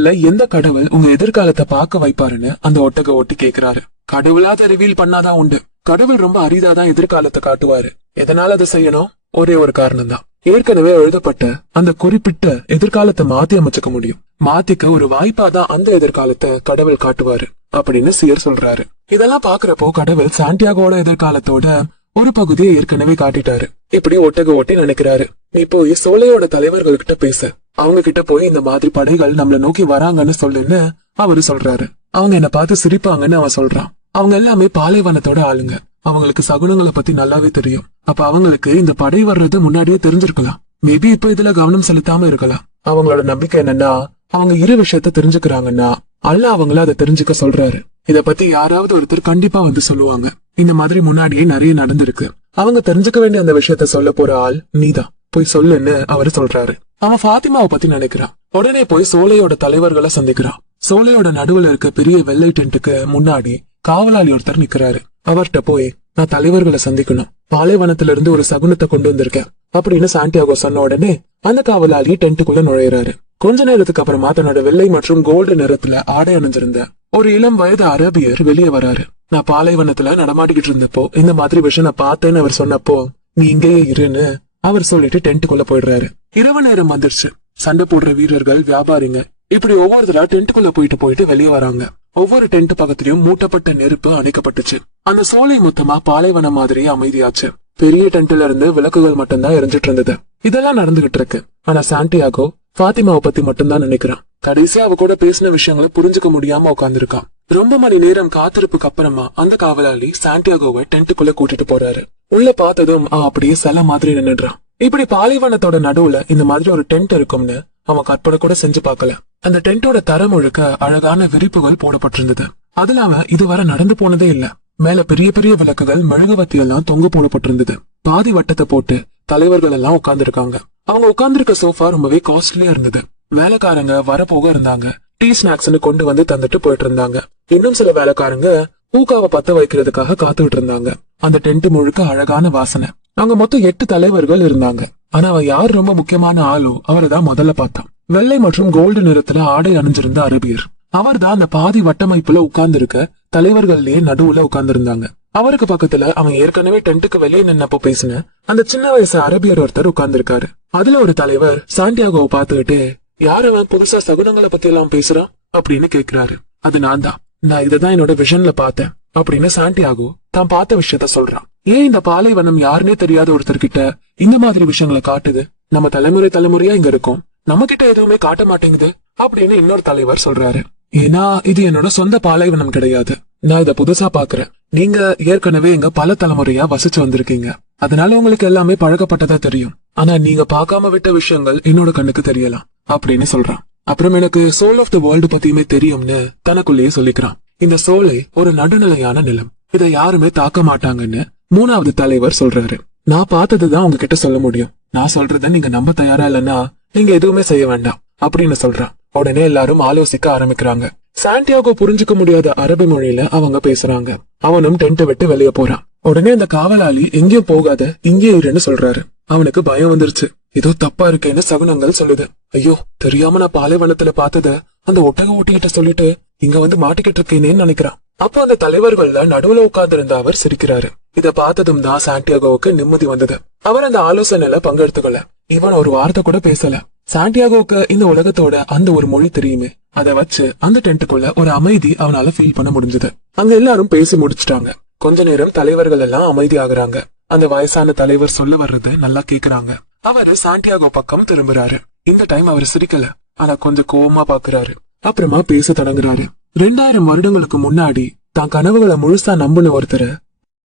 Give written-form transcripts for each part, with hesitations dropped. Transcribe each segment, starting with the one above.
இல்ல எந்த கடவுள் உங்க எதிர்காலத்தை பார்க்க வைப்பாருன்னு அந்த ஒட்டக ஓட்டி கேக்குறாரு. கடவுளாத ரிவீல் பண்ணாதான் உண்டு. கடவுள் ரொம்ப அரிதாதான் எதிர்காலத்தை காட்டுவாரு. எதனால அதை செய்யணும்? ஒரே ஒரு காரணம் தான். ஏற்கனவே எழுதப்பட்ட அந்த குறிப்பிட்ட எதிர்காலத்தை மாத்தி அமைச்சுக்க முடியும். மாத்திக்க ஒரு வாய்ப்பாதான் அந்த எதிர்காலத்தை கடவுள் காட்டுவாரு அப்படின்னு சியர் சொல்றாரு. இதெல்லாம் பாக்குறப்போ கடவுள் சாண்டியாகோட எதிர்காலத்தோட ஒரு பகுதியை ஏற்கனவே காட்டிட்டாரு. இப்படி ஒட்டக ஓட்டி நினைக்கிறாரு. நீ போய் சோலையோட தலைவர்கள் கிட்ட பேச, அவங்க கிட்ட போய் இந்த மாதிரி படைகள் நம்மள நோக்கி வராங்கன்னு சொல்லுன்னு அவரு சொல்றாரு. அவங்க என்ன பார்த்து சிரிப்பாங்கன்னு அவன் சொல்றான். அவங்க எல்லாமே பாலைவனத்தோட ஆளுங்க. அவங்களுக்கு சகுனங்களை பத்தி நல்லாவே தெரியும். அப்ப அவங்களுக்கு இந்த படை வர்றது முன்னாடியே தெரிஞ்சிருக்கலாம். மேபி இப்ப இதுல கவனம் செலுத்தாம இருக்கலாம். அவங்களோட நம்பிக்கை என்னன்னா, அவங்க இரு விஷயத்த தெரிஞ்சுக்கிறாங்கன்னா அல்லாஹ் அவங்கள அதை தெரிஞ்சுக்க சொல்றாரு. இத பத்தி யாராவது ஒருத்தர் கண்டிப்பா வந்து சொல்லுவாங்க. இந்த மாதிரி முன்னாடியே நிறைய நடந்திருக்கு. அவங்க தெரிஞ்சுக்க வேண்டிய அந்த விஷயத்த சொல்ல போற ஆள் நீதான், போய் சொல்லுன்னு அவரு சொல்றாரு. அவன் ஃபாத்திமாவை பத்தி நினைக்கிறான். உடனே போய் சோலையோட தலைவர்களை சந்திக்கிறான். சோலையோட நடுவுல இருக்க பெரிய வெள்ளை டென்ட்டுக்கு முன்னாடி காவலாளி ஒருத்தர் நிக்கிறாரு. அவர்கிட்ட போய், நான் தலைவர்களை சந்திக்கணும், பாலைவனத்துல இருந்து ஒரு சகுனத்தை கொண்டு வந்திருக்கேன் அப்படின்னு சாண்டியாகோ சொன்ன உடனே அந்த காவலாளி டென்ட்டுக்குள்ள நுழையிறாரு. கொஞ்ச நேரத்துக்கு அப்புறமா தன்னோட வெள்ளை மற்றும் கோல்டு நிறத்துல ஆடை அணிஞ்சிருந்த ஒரு இளம் வயது அரபியர் வெளியே வராரு. நான் பாலைவனத்துல நடமாட்டிக்கிட்டு இருந்தப்போ இந்த மாதிரி விஷயம் நான் பார்த்தேன்னு அவர் சொன்னப்போ, நீ இங்கேயே இருன்னு அவர் சொல்லிட்டு டென்ட்டுக்குள்ள போயிடுறாரு. இரவு நேரம் வந்துருச்சு. சண்டை போடுற வீரர்கள், வியாபாரிங்க இப்படி ஒவ்வொருத்தரா டென்ட்டுக்குள்ள போயிட்டு வெளியே வராங்க. ஒவ்வொரு டென்ட் பக்கத்திலயும் மூட்டப்பட்ட நெருப்பு அணைக்கப்பட்டுச்சு. அந்த சோலை மொத்தமா பாலைவனம் மாதிரி அமைதியாச்சு. பெரிய டென்ட்ல இருந்து விளக்குகள் மட்டும்தான் எரிஞ்சிட்டு இருந்தது. இதெல்லாம் நடந்துகிட்டு இருக்கு. ஆனா சாண்டியாகோ ஃபாத்திமாவை பத்தி மட்டும்தான் நினைக்கிறான். கடைசியா அவ கூட பேசின விஷயங்களை புரிஞ்சுக்க முடியாம உட்காந்துருக்கான். ரொம்ப மணி நேரம் காத்திருப்புக்கு அப்புறமா அந்த காவலாளி சாண்டியாகோவை டென்ட்டுக்குள்ள கூட்டிட்டு போறாரு. உள்ள பார்த்ததும் அப்படியே சில மாதிரி நின்னுடுறான். இப்படி பாலைவனத்தோட நடுவுல இந்த மாதிரி ஒரு டென்ட் இருக்கும்னு அவன் கற்பனை கூட செஞ்சு பார்க்கல. அந்த டென்ட்டோட தரம் முழுக்க அழகான விரிப்புகள் போடப்பட்டிருந்தது. அதுல அவன் இதுவரை நடந்து போனதே இல்ல. மேல பெரிய பெரிய விளக்குகள், மெழுகுவத்தி எல்லாம் தொங்க போடப்பட்டிருந்தது. பாதி வட்டத்தை போட்டு தலைவர்கள் எல்லாம் உட்கார்ந்துருக்காங்க. அவங்க உட்கார்ந்துருக்க சோஃபா ரொம்பவே காஸ்ட்லியா இருந்தது. வேலைக்காரங்க வரப்போக இருந்தாங்க. டீ ஸ்நாக்ஸ்ன்னு கொண்டு வந்து தந்துட்டு போயிட்டு இருந்தாங்க. இன்னும் சில வேலைக்காரங்க பூக்காவை பத்த வைக்கிறதுக்காக காத்துக்கிட்டு இருந்தாங்க. அந்த டென்ட் முழுக்க அழகான வாசனை. அங்க மொத்தம் 8 தலைவர்கள் இருந்தாங்க. ஆனா அவன் யார் ரொம்ப முக்கியமான ஆளோ அவரைதான் முதல்ல பார்த்தான். வெள்ளை மற்றும் கோல்டு நிறத்துல ஆடை அணிஞ்சிருந்த அரபியர். அவர் தான் அந்த பாதி வட்டமைப்புல உட்கார்ந்து இருக்க தலைவர்கள்லயே நடுவுல உட்கார்ந்து இருந்தாங்க. அவருக்கு பக்கத்துல அவன் ஏற்கனவே டென்ட்டுக்கு வெளியே நின்னப்போ பேசின அந்த சின்ன வயசு அரபியர் ஒருத்தர் உட்கார்ந்து இருக்காரு. அதுல ஒரு தலைவர் சாண்டியாகோவை பார்த்துக்கிட்டு, யார் அவன் புதுசா சகுனங்களை பத்தி எல்லாம் பேசுறான் அப்படின்னு கேக்குறாரு. அது நான் தான். நான் இததான் என்னோட விஷன்ல பார்த்தேன் அப்படின்னு சாண்டியாகோ தான் பார்த்த விஷயத்த சொல்றான். ஏன் இந்த பாலைவனம் யாருன்னே தெரியாத ஒருத்தர்கிட்ட இந்த மாதிரி விஷயங்களை காட்டுது? நம்ம தலைமுறையா இங்க இருக்கோம், நம்ம கிட்ட எதுவுமே காட்ட மாட்டேங்குது அப்படின்னு இன்னொரு தலைவர் சொல்றாரு. ஏன்னா இது என்னோட சொந்த பாலைவனம் கிடையாது. நான் இத புதுசா பாக்குறேன். நீங்க ஏற்கனவே இங்க பல தலைமுறையா வசிச்சு வந்திருக்கீங்க. அதனால உங்களுக்கு எல்லாமே பழக்கப்பட்டதா தெரியும். ஆனா நீங்க பார்க்காம விட்ட விஷயங்கள் என்னோட கண்ணுக்கு தெரியலாம் அப்படின்னு சொல்றான். அப்புறம் எனக்கு சோல் ஆஃப் த வேர்ல்டு பத்தியுமே தெரியும்னு தனக்குள்ளேயே சொல்லிக்கிறான். இந்த சோலை ஒரு நடுநிலையான நிலம். இதை யாருமே தாக்க மாட்டாங்கன்னு 3வது தலைவர் சொல்றாரு. நான் பார்த்ததுதான் உங்ககிட்ட சொல்ல முடியும். நான் சொல்றத நீங்க நம்ப தயாரா இல்லைன்னா நீங்க எதுவுமே செய்ய வேண்டாம் அப்படின்னு சொல்றான். உடனே எல்லாரும் ஆலோசிக்க ஆரம்பிக்கிறாங்க. சாண்டியாகோ புரிஞ்சுக்க முடியாத அரபி மொழியில அவங்க பேசுறாங்க. அவனும் டென்ட்டை விட்டு வெளியே போறான். உடனே அந்த காவலாளி எங்கேயும் போகாத, இங்கே இருன்னு சொல்றாரு. அவனுக்கு பயம் வந்துருச்சு. ஏதோ தப்பா இருக்கேன்னு சகுனங்கள் சொல்லுது. ஐயோ, தெரியாம நான் பாலைவனத்துல பார்த்தத அந்த ஒட்டக ஊட்டிகிட்ட சொல்லிட்டு இங்க வந்து மாட்டிக்கிட்டு இருக்கேனேன்னு நினைக்கிறான். அப்போ அந்த தலைவர்கள்ல நடுவுல உட்கார்ந்து இருந்த அவர் சிரிக்கிறாரு. இத பார்த்ததும் தான் சாண்டியாகோவுக்கு நிம்மதி வந்தது. அவர் அந்த ஆலோசனையில பங்கெடுத்துக்கல. இவன் ஒரு வார்த்தை கூட பேசல. சாண்டியாகோவுக்கு இந்த உலகத்தோட அந்த ஒரு மொழி தெரியுமே. அதை வச்சு அந்த டென்ட்டுக்குள்ள ஒரு அமைதி அவனால ஃபீல் பண்ண முடிஞ்சது. அங்க எல்லாரும் பேசி முடிச்சிட்டாங்க. கொஞ்ச நேரம் தலைவர்கள் எல்லாம் அமைதி ஆகுறாங்க. அந்த வயசான தலைவர் சொல்ல வர்றது நல்லா கேக்குறாங்க. அவரு சாண்டியாகோ பக்கம் திரும்புறாரு. இந்த டைம் அவர் சிரிக்கல, ஆனா கொஞ்சம் கோவமா பாக்குறாரு. அப்புறமா பேச தொடங்குறாரு. 2000 வருடங்களுக்கு முன்னாடி தான் கனவுகளை முழுசா நம்புன ஒருத்தரை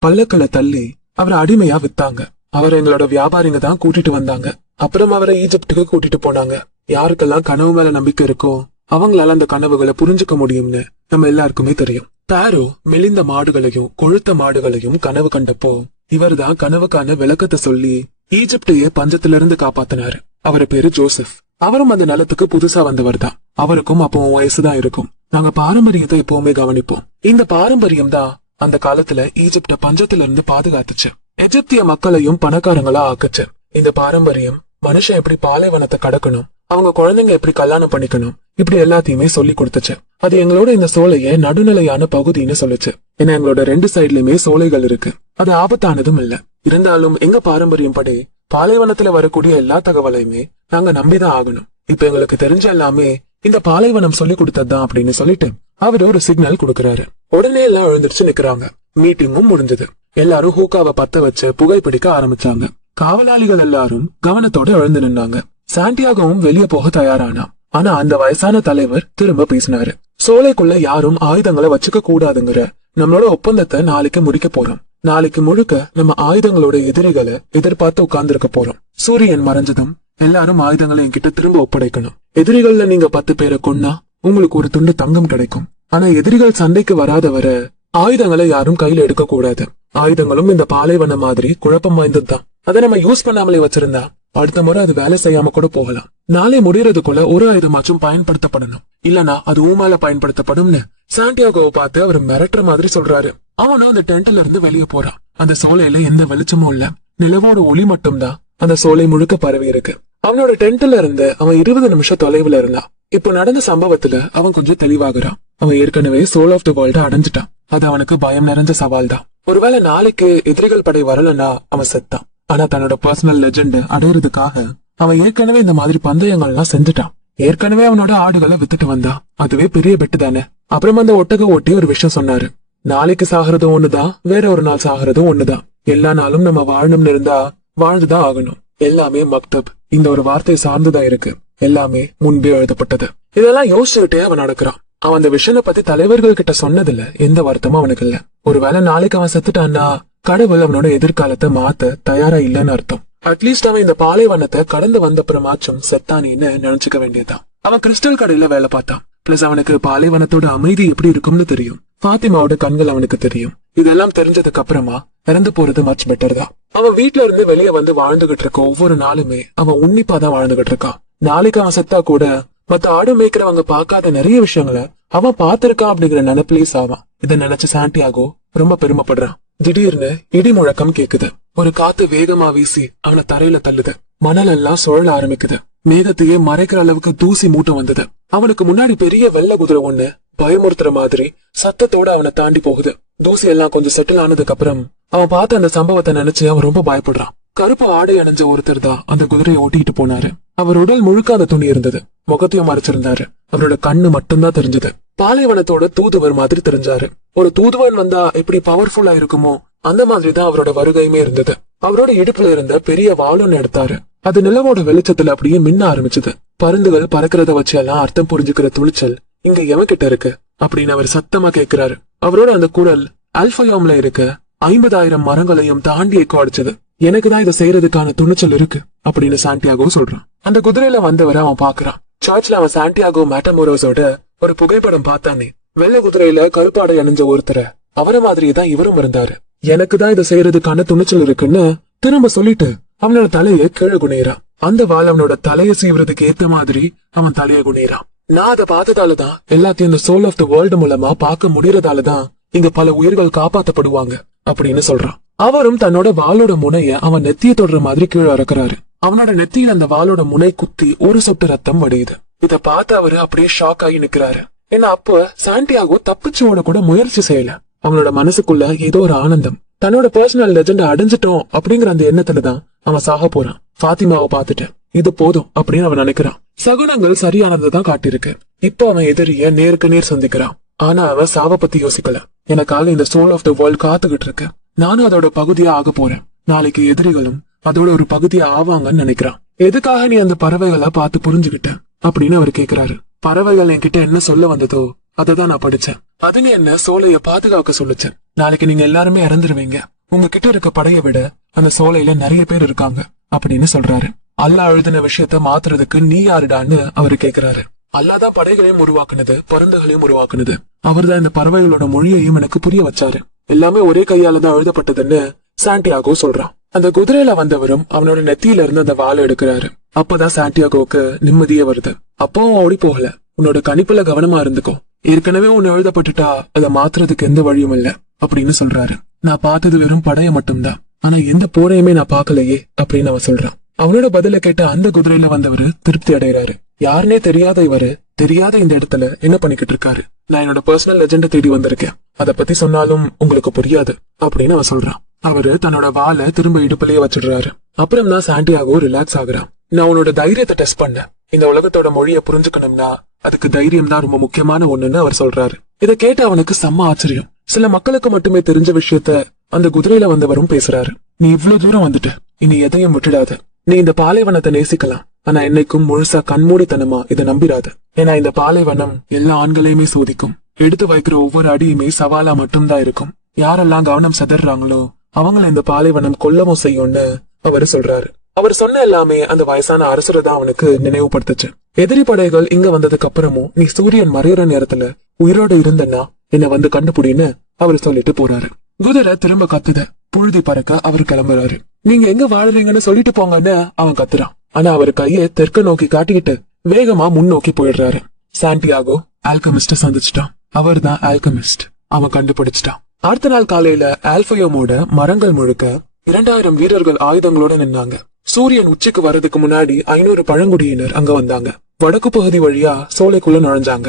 பல்லக்களை தள்ளி அவரை அடிமையா வித்தாங்க. அவர் எங்களோட வியாபாரிங்க தான் கூட்டிட்டு வந்தாங்க. அப்புறம் அவரை ஈஜிப்டுக்கு கூட்டிட்டு போனாங்க. யாருக்கெல்லாம் கனவு மேல நம்பிக்கை இருக்கோ அவங்களால அந்த கனவுகளை புரிஞ்சுக்க முடியும்னு நம்ம எல்லாருக்குமே தெரியும். பாரோ மெலிந்த மாடுகளையும் கொழுத்த மாடுகளையும் கனவு கண்டப்போ இவர்தான் கனவுக்கான விளக்கத்தை சொல்லி ஈஜிப்டையே பஞ்சத்திலிருந்து காப்பாத்தினாரு. அவர் பேரு ஜோசப். அவரும் அந்த நிலத்துக்கு புதுசா வந்தவர் தான். அவருக்கும் அப்போ வயசுதான் இருக்கும். நாங்க பாரம்பரியத்தை எப்பவுமே கவனிப்போம். இந்த பாரம்பரியம் தான் அந்த காலத்துல ஈஜிப்ட பஞ்சத்துல இருந்து பாதுகாத்துச்சு. எஜிப்திய மக்களையும் பணக்காரங்களா ஆக்குச்சு. இந்த பாரம்பரியம் மனுஷன் எப்படி பாலைவனத்தை கடக்கணும், அவங்க குழந்தைங்க எப்படி கல்யாணம் பண்ணிக்கணும், இப்படி எல்லாத்தையுமே சொல்லி கொடுத்துச்சு. அது எங்களோட இந்த சோலைய நடுநிலையான பகுதின்னு சொல்லுச்சு. ஏன்னா எங்களோட 2 சைட்லயுமே சோலைகள் இருக்கு. அது ஆபத்தானதும் இல்ல. இருந்தாலும் எங்க பாரம்பரியம் படி பாலைவனத்துல வரக்கூடிய எல்லா தகவலையுமே நாங்க நம்பிதான் ஆகணும். இப்ப எங்களுக்கு தெரிஞ்ச எல்லாமே இந்த பாலைவனம் சொல்லி கொடுத்ததுதான் அப்படின்னு சொல்லிட்டு அவரு ஒரு சிக்னல் கொடுக்கறாரு. உடனே எல்லாம் எழுந்திருச்சு நிக்கிறாங்க. மீட்டிங்கும் முடிஞ்சது. எல்லாரும் ஹூக்காவை பத்த வச்சு புகைப்பிடிக்க ஆரம்பிச்சாங்க. காவலாளிகள் எல்லாரும் கவனத்தோட எழுந்து நின்னாங்க. சாண்டியாகவும் வெளியே போக தயாரானா. ஆனா அந்த வயசான தலைவர் திரும்ப பேசினாரு. சோலைக்குள்ள யாரும் ஆயுதங்களை வச்சுக்க கூடாதுங்கிற நம்மளோட ஒப்பந்தத்தை நாளைக்கு முடிக்க போறோம். நாளைக்கு முழுக்க நம்ம ஆயுதங்களோட எதிரிகளை எதிர்பார்த்து உட்கார்ந்துருக்க போறோம். சூரியன் மறைஞ்சதும் எல்லாரும் ஆயுதங்களை என்கிட்ட திரும்ப ஒப்படைக்கணும். எதிரிகள்ல நீங்க 10 பேரை கொன்னா உங்களுக்கு ஒரு துண்டு தங்கம் கிடைக்கும். ஆனா எதிரிகள் சண்டைக்கு வராத வர ஆயுதங்களை யாரும் கையில எடுக்க கூடாது. ஆயுதங்களும் இந்த பாலைவனம் மாதிரி குழப்பம் வாய்ந்ததுதான். அதை நம்ம யூஸ் பண்ணாமலே வச்சிருந்தா அடுத்த முறை அது வேலை செய்யாம கூட போகலாம். நாளை முடியறதுக்குள்ள ஒரு ஆயுதமாச்சும் பயன்படுத்தப்படணும். இல்லனா அது ஊமால பயன்படுத்தப்படும்னு சாண்டியாகோவை பார்த்து அவர் மிரட்டுற மாதிரி சொல்றாரு. அவனும் அந்த டென்ட்ல இருந்து வெளியே போறான். அந்த சோலையில எந்த வெளிச்சமும் இல்ல. நிலவோட ஒளி மட்டும்தான் அந்த சோலை முழுக்க பரவி இருக்கு. அவனோட டென்ட்ல இருந்து அவன் 20 நிமிஷம் தொலைவுல இருந்தான். இப்ப நடந்த சம்பவத்துல அவன் கொஞ்சம் தெளிவாகிறான். அவன் ஏற்கனவே சோல் ஆஃப் த வேர்ல்ட அடைஞ்சிட்டான். அது அவனுக்கு பயம் நிறைஞ்ச சவால் தான். ஒருவேளை நாளைக்கு எதிரிகள் படை வரலன்னா அவன் செத்தான். ஆனா தன்னோட பர்சனல் லெஜெண்ட் அடையிறதுக்காக அவன் ஏற்கனவே இந்த மாதிரி பந்தயங்கள்லாம் செஞ்சுட்டான். ஏற்கனவே அவனோட ஆடுகளை வித்துட்டு வந்தான். அதுவே பெரிய பெட்டு தானே. அப்புறம் அந்த ஒட்டக ஓட்டி ஒரு விஷயம் சொன்னாரு. நாளைக்கு சாகிறதும் ஒண்ணுதான், வேற ஒரு நாள் சாகிறதும் ஒண்ணுதான். எல்லா நாளும் நம்ம வாழணும்னு இருந்தா வாழ்ந்துதான் ஆகணும். எல்லாமே மக்தப் இந்த ஒரு வார்த்தை சார்ந்துதான் இருக்கு. எல்லாமே முன்பே எழுதப்பட்டது. இதெல்லாம் யோசிச்சுக்கிட்டே அவன் நடக்கிறான். அவன் அந்த விஷயத்தை பத்தி தலைவர்கள் கிட்ட சொன்னதில்ல. எந்த வருத்தமும் அவனுக்கு இல்ல. ஒருவேளை நாளைக்கு அவன் செத்துட்டான்னா கடவுள் அவனோட எதிர்காலத்தை மாத்த தயாரா இல்லன்னு அர்த்தம். அட்லீஸ்ட் அவன் இந்த பாலைவனத்தை கடந்து வந்தப்புறமாச்சும் செத்தானின்னு நினைச்சுக்க வேண்டியதுதான். அவன் கிறிஸ்டல் கடையில வேலை பார்த்தான். பிளஸ் அவனுக்கு பாலைவனத்தோட அமைதி எப்படி இருக்கும்னு தெரியும். பாத்திமாவோட கண்கள் அவனுக்கு தெரியும். இதெல்லாம் தெரிஞ்சதுக்கு அப்புறமா இறந்து போறது மச் பெட்டர் தான். அவன் வீட்டுல இருந்து வெளியே வந்து வாழ்ந்துகிட்டு இருக்க ஒவ்வொரு நாளுமே அவன் உன்னிப்பா தான் வாழ்ந்துகிட்டு இருக்கான். நாளைக்கு அவன் செத்தா கூட மத்த ஆடு மேய்க்கிறவங்க பார்க்காத நிறைய விஷயங்களை அவன் பார்த்திருக்கான் அப்படிங்கிற நினைப்பிலேயே சாவான். இதை நினைச்சு சாண்டியாகோ ரொம்ப பெருமைப்படுறான். திடீர்னு இடி முழக்கம் கேக்குது. ஒரு காத்து வேகமா வீசி அவனை தரையில தள்ளுது. மணல் எல்லாம் சுழல ஆரம்பிக்குது. மேகத்தையே மறைக்கிற அளவுக்கு தூசி மூட்டம் வந்தது. அவனுக்கு முன்னாடி பெரிய வெள்ளை குதிரை ஒண்ணு பயமுறுத்துற மாதிரி சத்தத்தோட அவனை தாண்டி போகுது. தூசி எல்லாம் கொஞ்சம் செட்டில் ஆனதுக்கு அப்புறம் அவன் பார்த்த அந்த சம்பவத்தை நினைச்சு அவன் ரொம்ப பயப்படுறான். கருப்பு ஆடை அணிஞ்ச ஒருத்தர் தான் அந்த குதிரையை ஓட்டிட்டு போனாரு. அவர் உடல் முழுக்க அந்த துணி இருந்தது. முகத்தையும் மறைச்சிருந்தாரு. அவரோட கண்ணு மட்டும்தான் தெரிஞ்சது. பாலைவனத்தோட தூதுவர் மாதிரி தெரிஞ்சாரு. ஒரு தூதுவன் வந்தா எப்படி பவர்ஃபுல்லா இருக்குமோ அந்த மாதிரிதான் அவரோட வருகையுமே இருந்தது. அவரோட இடுப்புல இருந்த பெரிய வாளொன்னு எடுத்தாரு. அது நிலவோட வெளிச்சத்துல அப்படியே மின்ன ஆரம்பிச்சது. பருந்துகள் பறக்கிறத வச்சு எல்லாம் அர்த்தம் புரிஞ்சுக்கிற துணிச்சல் இங்க எவகிட்ட இருக்கு அப்படின்னு அவர் சத்தமா கேட்கிறாரு. அவரோட அந்த குரல் அல்ஃபயோம்ல இருக்க 50,000 மரங்களையும் தாண்டி எக்கோ அடிச்சது. எனக்குதான் இதை செய்யறதுக்கான துணிச்சல் இருக்கு அப்படின்னு சாண்டியாகோ சொல்றான். அந்த குதிரையில வந்தவரை அவன் பாக்குறான். சர்ச்ல அவன் சாண்டியாகோ மேட்டமோரோஸோட ஒரு புகைப்படம் பார்த்தானே. வெள்ளை குதிரையில கருப்பாடை அணிஞ்ச ஒருத்தரை அவரை மாதிரியே தான் இவரும் இருந்தாரு. எனக்குதான் இதை செய்யறதுக்கான துணிச்சல் இருக்குன்னு திரும்ப சொல்லிட்டு அவனோட தலைய கீழே குனிறான். அந்த வாள் அவனோட தலைய சீவுறதுக்கு ஏத்த மாதிரி அவன் தலைய குனிறான். நான் அதை பார்த்ததாலதான் எல்லாத்தையும் இந்த சோல் ஆஃப் த வேர்ல்டு மூலமா பார்க்க முடியறதாலதான் இங்க பல உயிர்கள் காப்பாத்தப்படுவாங்க அப்படின்னு சொல்றான். அவரும் தன்னோட வாளோட முனைய அவன் நெத்திய தொடுற மாதிரி கீழே இறக்குறாரு. அவனோட நெத்தியில அந்த வாளோட முனை குத்தி ஒரு சொட்டு ரத்தம் வடியுது. இத பார்த்து அவரு அப்படியே ஷாக் ஆகி நிக்கிறாரு. ஏன்னா அப்ப சாண்டியாகோ தப்பிச்சு ஓட கூட முயற்சி செய்யல. அவனோட மனசுக்குள்ள ஏதோ ஒரு ஆனந்தம். தன்னோட பர்சனல் லெஜெண்ட் அடைஞ்சிட்டோம் அப்படிங்கிற அந்த எண்ணத்துலதான் அவன் சாக போறான். பாத்திமாவை பார்த்துட்டு இது போதும் அப்படின்னு அவன் நினைக்கிறான். சகுனங்கள் சரியானதுதான் காட்டியிருக்கு. இப்போ அவன் எதிரிய நேருக்கு நேர் சந்திக்கிறான். ஆனா அவன் சாவ பத்தி யோசிக்கல. எனக்காக இந்த சோல் ஆஃப் த வேர்ல்ட் காத்துக்கிட்டு இருக்கு. நானும் அதோட பகுதியா ஆக போறேன். நாளைக்கு எதிரிகளும் அதோட ஒரு பகுதியா ஆவாங்கன்னு நினைக்கிறான். எதுக்காக நீ அந்த பறவைகளை பார்த்து புரிஞ்சுக்கிட்ட அப்படின்னு அவர் கேக்குறாரு. பறவைகள் என்கிட்ட என்ன சொல்ல வந்ததோ அததான் நான் படிச்சேன். அதுங்க என்ன சோலைய பாதுகாக்க சொல்லுச்சு. நாளைக்கு நீங்க எல்லாருமே இறந்துருவீங்க. உங்ககிட்ட இருக்க படைய விட அந்த சோலையில நிறைய பேர் இருக்காங்க அப்படின்னு சொல்றாரு. அல்லாஹ் எழுதின விஷயத்த மாத்துறதுக்கு நீ யாருடான்னு அவரு கேக்குறாரு. அல்லாதான் படைகளையும் உருவாக்குனது, பருந்துகளையும் உருவாக்குனது. அவர்தான் இந்த பறவைகளோட மொழியையும் எனக்கு புரிய வச்சாரு. எல்லாமே ஒரே கையால தான் எழுதப்பட்டதுன்னு சாண்டியாகோ சொல்றான். அந்த குதிரையில வந்தவரும் அவனோட நெத்தியில இருந்து அந்த வாழை எடுக்கிறாரு. அப்பதான் சாண்டியாகோவுக்கு நிம்மதியே வருது. அப்போ அவன் ஓடி போகல. உன்னோட கணிப்புல கவனமா இருந்துக்கோ. ஏற்கனவே உன்னை எழுதப்பட்டுட்டா அதை மாத்துறதுக்கு எந்த வழியும் இல்ல அப்படின்னு சொல்றாரு. நான் பார்த்தது வெறும் படைய மட்டும்தான். ஆனா எந்த போரையுமே நான் பாக்கலையே அப்படின்னு அவன் சொல்றான். அவனோட பதில கேட்ட அந்த குதிரையில வந்தவரு திருப்தி அடைகிறாரு. யாருனே தெரியாத இவரு தெரியாத இந்த இடத்துல என்ன பண்ணிக்கிட்டு இருக்காரு? நான் என்னோட பர்சனல் லெஜெண்ட தேடி வந்திருக்கேன். அத பத்தி சொன்னாலும் உங்களுக்கு புரியாது அப்படின்னு அவன் சொல்றான். அவரு தன்னோட வாளை திரும்ப இடுப்புலயே வச்சிடுறாரு. அப்புறம் தான் சாண்டியாகோ ரிலாக்ஸ் ஆகுறான். நான் உன்னோட தைரியத்தை டெஸ்ட் பண்ணேன். இந்த உலகத்தோட மொழியை புரிஞ்சுக்கணும்னா அதுக்கு தைரியம் தான் ரொம்ப முக்கியமான ஒண்ணுன்னு அவர் சொல்றாரு. இதை கேட்டு அவனுக்கு செம்ம ஆச்சரியம். சில மக்களுக்கு மட்டுமே தெரிஞ்ச விஷயத்த அந்த குதிரையில வந்தவரும் பேசுறாரு. நீ இவ்வளவு தூரம் வந்துட்ட, இனி எதையும் விட்டுடாத. நீ இந்த பாலைவனத்தை நேசிக்கலாம், ஆனா என்னைக்கும் முழுசா கண்மூடித்தனமா இதை நம்பிராத. ஏன்னா இந்த பாலைவனம் எல்லா ஆண்களையுமே சோதிக்கும். எடுத்து வைக்கிற ஒவ்வொரு அடியுமே சவாலா மட்டும்தான் இருக்கும். யாரெல்லாம் கவனம் செதறாங்களோ அவங்கள இந்த பாலைவனம் கொல்லவும் செய்யும்னு அவரு சொல்றாரு. அவர் சொன்ன எல்லாமே அந்த வயசான அரசரை தான் அவனுக்கு நினைவுபடுத்துச்சு. எதிரி படைகள் இங்க வந்ததுக்கு அப்புறமும் நீ சூரியன் மறையிற நேரத்துல உயிரோட இருந்தன்னா என்ன வந்து கண்டுபிடின்னு அவர் சொல்லிட்டு போறாரு. குதிரை திரும்ப கத்துத. புழுதி பறக்க அவர் கிளம்புறாரு. நீங்க எங்க வாழறீங்கன்னு சொல்லிட்டு போங்கன்னு அவன் கத்துறான். ஆனா அவர் கையை தெற்க நோக்கி காட்டிக்கிட்டு வேகமா முன்னோக்கி போயிடுறாரு. சாண்டியாகோ ஆல்கமிஸ்ட சந்திச்சிட்டான். அவர் தான் ஆல்கமிஸ்ட். அவன் கண்டுபிடிச்சிட்டான். அடுத்த நாள் காலையில ஆல்பயோமோட மரங்கள் முழுக்க 2000 வீரர்கள் ஆயுதங்களோட நின்னாங்க. சூரியன் உச்சிக்கு வர்றதுக்கு முன்னாடி 500 பழங்குடியினர் அங்க வந்தாங்க. வடக்கு பகுதி வழியா சோலைக்குள்ள நுழைஞ்சாங்க.